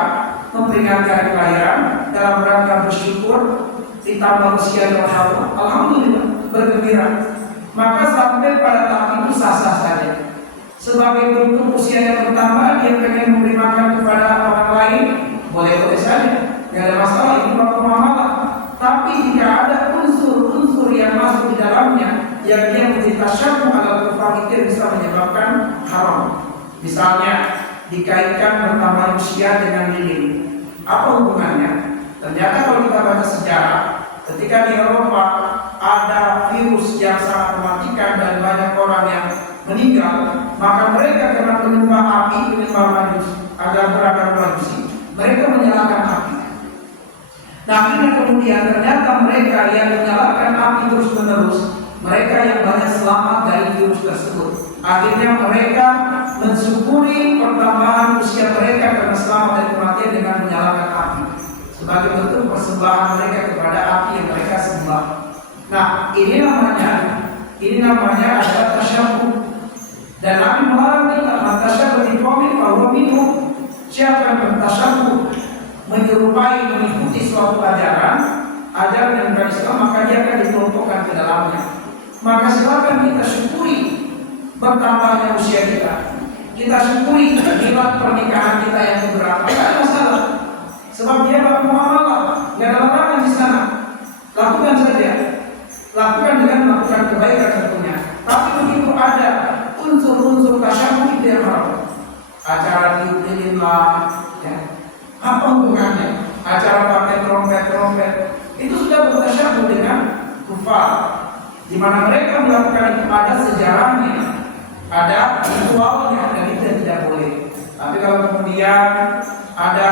memperingati hari kelahiran dalam rangka bersyukur ditambah usia Allah, alhamdulillah, bergembira. Maka sampai pada tahap itu sah-sah saja. Sebagai bentuk usia yang bertambah, dia pengen memberi makan kepada orang lain, boleh-boleh saja, tidak ada masalah, itu muamalah. Tapi jika ada unsur-unsur yang masuk di dalamnya, yang dia menjadi tasyabbuh ala kufar, itu bisa menyebabkan haram. Misalnya dikaitkan bertambah usia dengan lilin. Apa hubungannya? Ternyata kalau kita baca sejarah, ketika di Eropa ada virus yang sangat mematikan dan banyak orang yang meninggal, maka mereka karena menyembah api, menyembah majus, agar beragam majusi, mereka menyalakan api. Nah, ini kemudian ternyata mereka yang menyalakan api terus-menerus, mereka yang banyak selamat dari virus tersebut. Akhirnya mereka mensyukuri pertambahan usia mereka karena selamat dari kematian dengan menyalakan api, sebagai bentuk persembahan mereka kepada api yang mereka sembah. Nah, ini namanya adalah tasyabbuh. Dan Nabi melarang kita tasyabbuh di qaumin bahwa minhum. Siapa yang bertasyabbuh, menyerupai, mengikuti suatu ajaran yang bukan Islam, maka dia akan dikelompokkan ke dalamnya. Maka silakan kita syukuri bertambahnya usia kita. Kita syukuri nikmat pernikahan kita yang keberapa, tidak ada masalah. Sebab dia bab muamalah, nggak ada larangan di sana. Lakukan saja, lakukan dengan melakukan kebaikan tentunya. Tapi begitu ada unsur-unsur tasyabbuh itu yang haram. Acara tiup-tiup lah, ya. Apa hubungannya? Acara pakai trompet itu sudah bertasyabbuh dengan kufar, di mana mereka melakukan itu ada sejarahnya, ada ritualnya, dan itu tidak boleh. Tapi kalau kemudian ada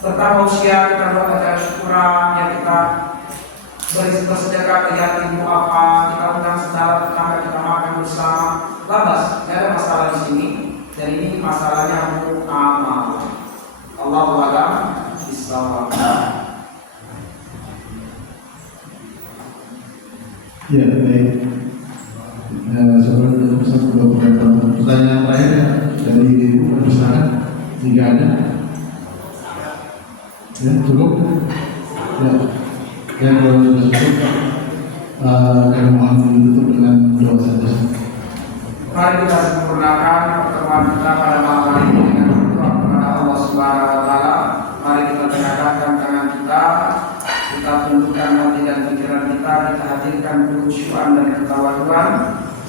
bertambah usia, kita buat acara syukuran, bersedekah ke yatim apa, kita undang saudara tetangga, kita makan bersama, labas, tidak ada masalah di sini. Dan ini masalahnya mu'amal. Allahu a'lam bishawab. Ya, baik. Beberapa pertanyaan terakhir dari Ibu perpustakaan, jika ada. Ya, cukup. Ya, yang kalau sudah cukup, kami mohon ditutup dengan doa saja. Mari kita sempurnakan pertemuan kita pada malam hari ini dengan berdoa kepada Allah Subhanahu wa Ta'ala. Mari kita tegakkan tangan kita tundukkan hati dan pikiran kita hadirkan kekhusyuan dan ketawaduan.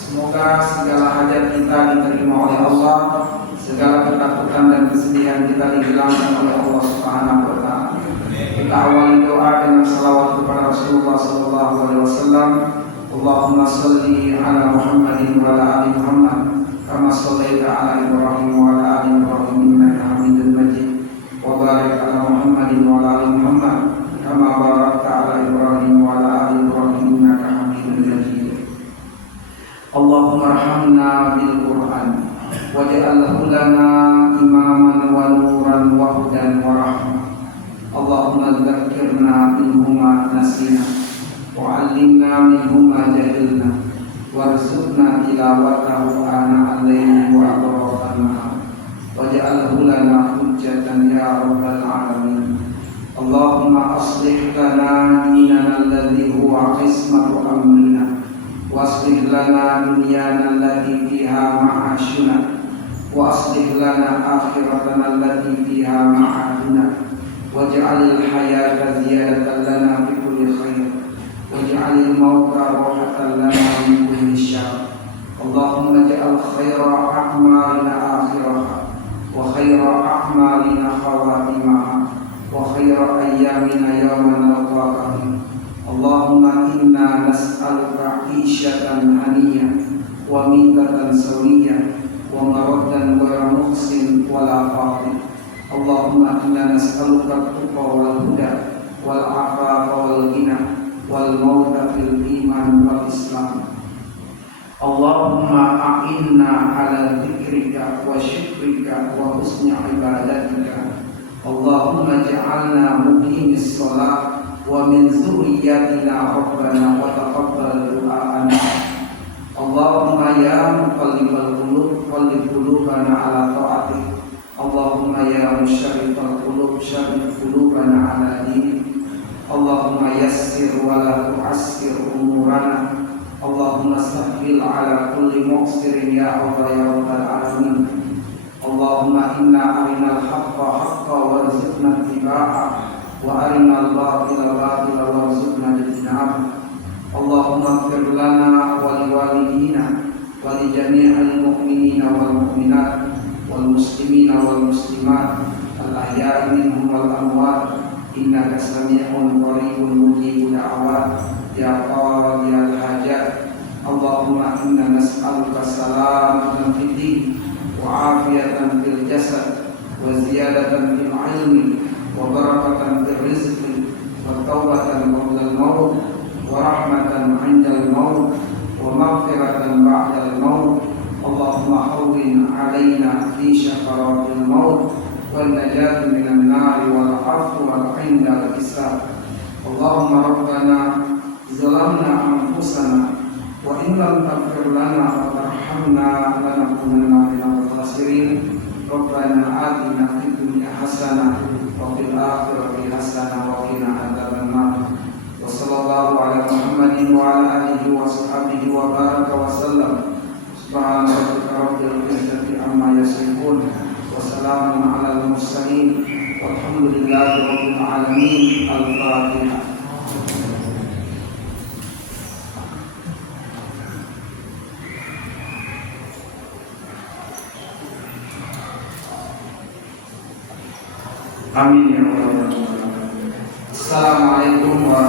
Semoga segala hajat kita diterima oleh Allah, segala ketakutan dan kesedihan kita dihilangkan oleh Allah Subhanahu wa Ta'ala. Kita awali doa dengan salawat kepada Rasulullah sallallahu alaihi wasallam. Allahumma salli ala Muhammadin wa ala ali Muhammad kama shallaita ala Ibrahim wa ala ali Ibrahim innaka Hamidum Majid. Wa barik ala Muhammadin wa ala ali Muhammad kama barakta ala Ibrahim wa ala ali Ibrahim innaka Hamidum Majid. Allahumma arhamna bil Qur'an waj'alhu lana imaman wa nuran wa hudan wa rahmah. Allahumma dzakkirna minhuma nasina wa'allimna minhuma jahilna warzuqna tilawatahu ana al-layli wa atrafan nahar waj'alhu lana hujjatan ya rabbal alamin. Allahumma aslih lana dinana alladhi huwa qismatu amrina waslih lana dunyana allati fiha ma'ashuna wa aslih lana akhiratana allati fiha ma'aduna waj'alil hayata ziyadatan lana fi kulli khair waj'alil mauta rahatan lana min kulli syarr. Allahumma ja'al khaira a'malina akhiraha wa khaira a'malina khawatimaha wa khaira ayyamina yawma nalqaka fihi. Allahumma inna nas'aluka 'ishatan haniyah wa mitatan sawiyah wa maraddan ghayra muhsin wala fadil. Allahumma inna nas'aluka at-tuqa wal huda wal 'afafa wal ghina wal mauta fil iman wal islam. Allahumma a'inna ala dzikrika wa syukrika wa husni ibadatika. Allahumma ja'alna muqimis shalah wa min dzurriyyatina rabbana wa taqabbal du'ana. Allahumma ya muqallibal qulub qallib qulubana ala ta'atik. Allahumma ya musyarrifal qulub syarrif qulubana ala dinik. Allahumma yassir wa la tu'assir umurana. Allahumma sahhil ala kulli muqsirin ya Allah ya rabbal alamin. Allahumma inna arinal haqqa haqqa warzuqna ittiba'ah wa arinal batila batila warzuqna ijtinabah. Allahumma ighfir lana wa liwalidina wa li jami'il mu'minina wal mu'minat wal muslimina wal muslimat al ahya'i minhum wal amwat innaka sami'un qaribun mujibud da'awat ya qadiyal hajat. Allahumma inna nas'aluka salamatan fid din wa afiyatan fil jasad wa ziyadatan fil ilmi wa barakatan fil rizqi wa tawbatan qabla al maut wa rahmatan 'inda al maut wa maghfiratan ba'da al maut. Allahumma hawwin 'alaina fi syakaratil maut wan najati minan nar wal 'afwa 'inda al hisab. Allahumma rabbana zalamna anfusana wa in lam taghfir lana wa tarhamna lanakunanna minal khasirin. Rabbana atina fid dunya hasanah wa fil akhirati hasanah wa qina adzabannar. Wa sallallahu ala Muhammadin wa ala alihi wa sahbihi wa baraka wa sallam. Subhana rabbika rabbil izzati amma yasifun wa salamun alal mursalin walhamdulillahi rabbil alamin. Al-Fatihah. Amin ya Allah. Assalamualaikum warahmatullahi wabarakatuh.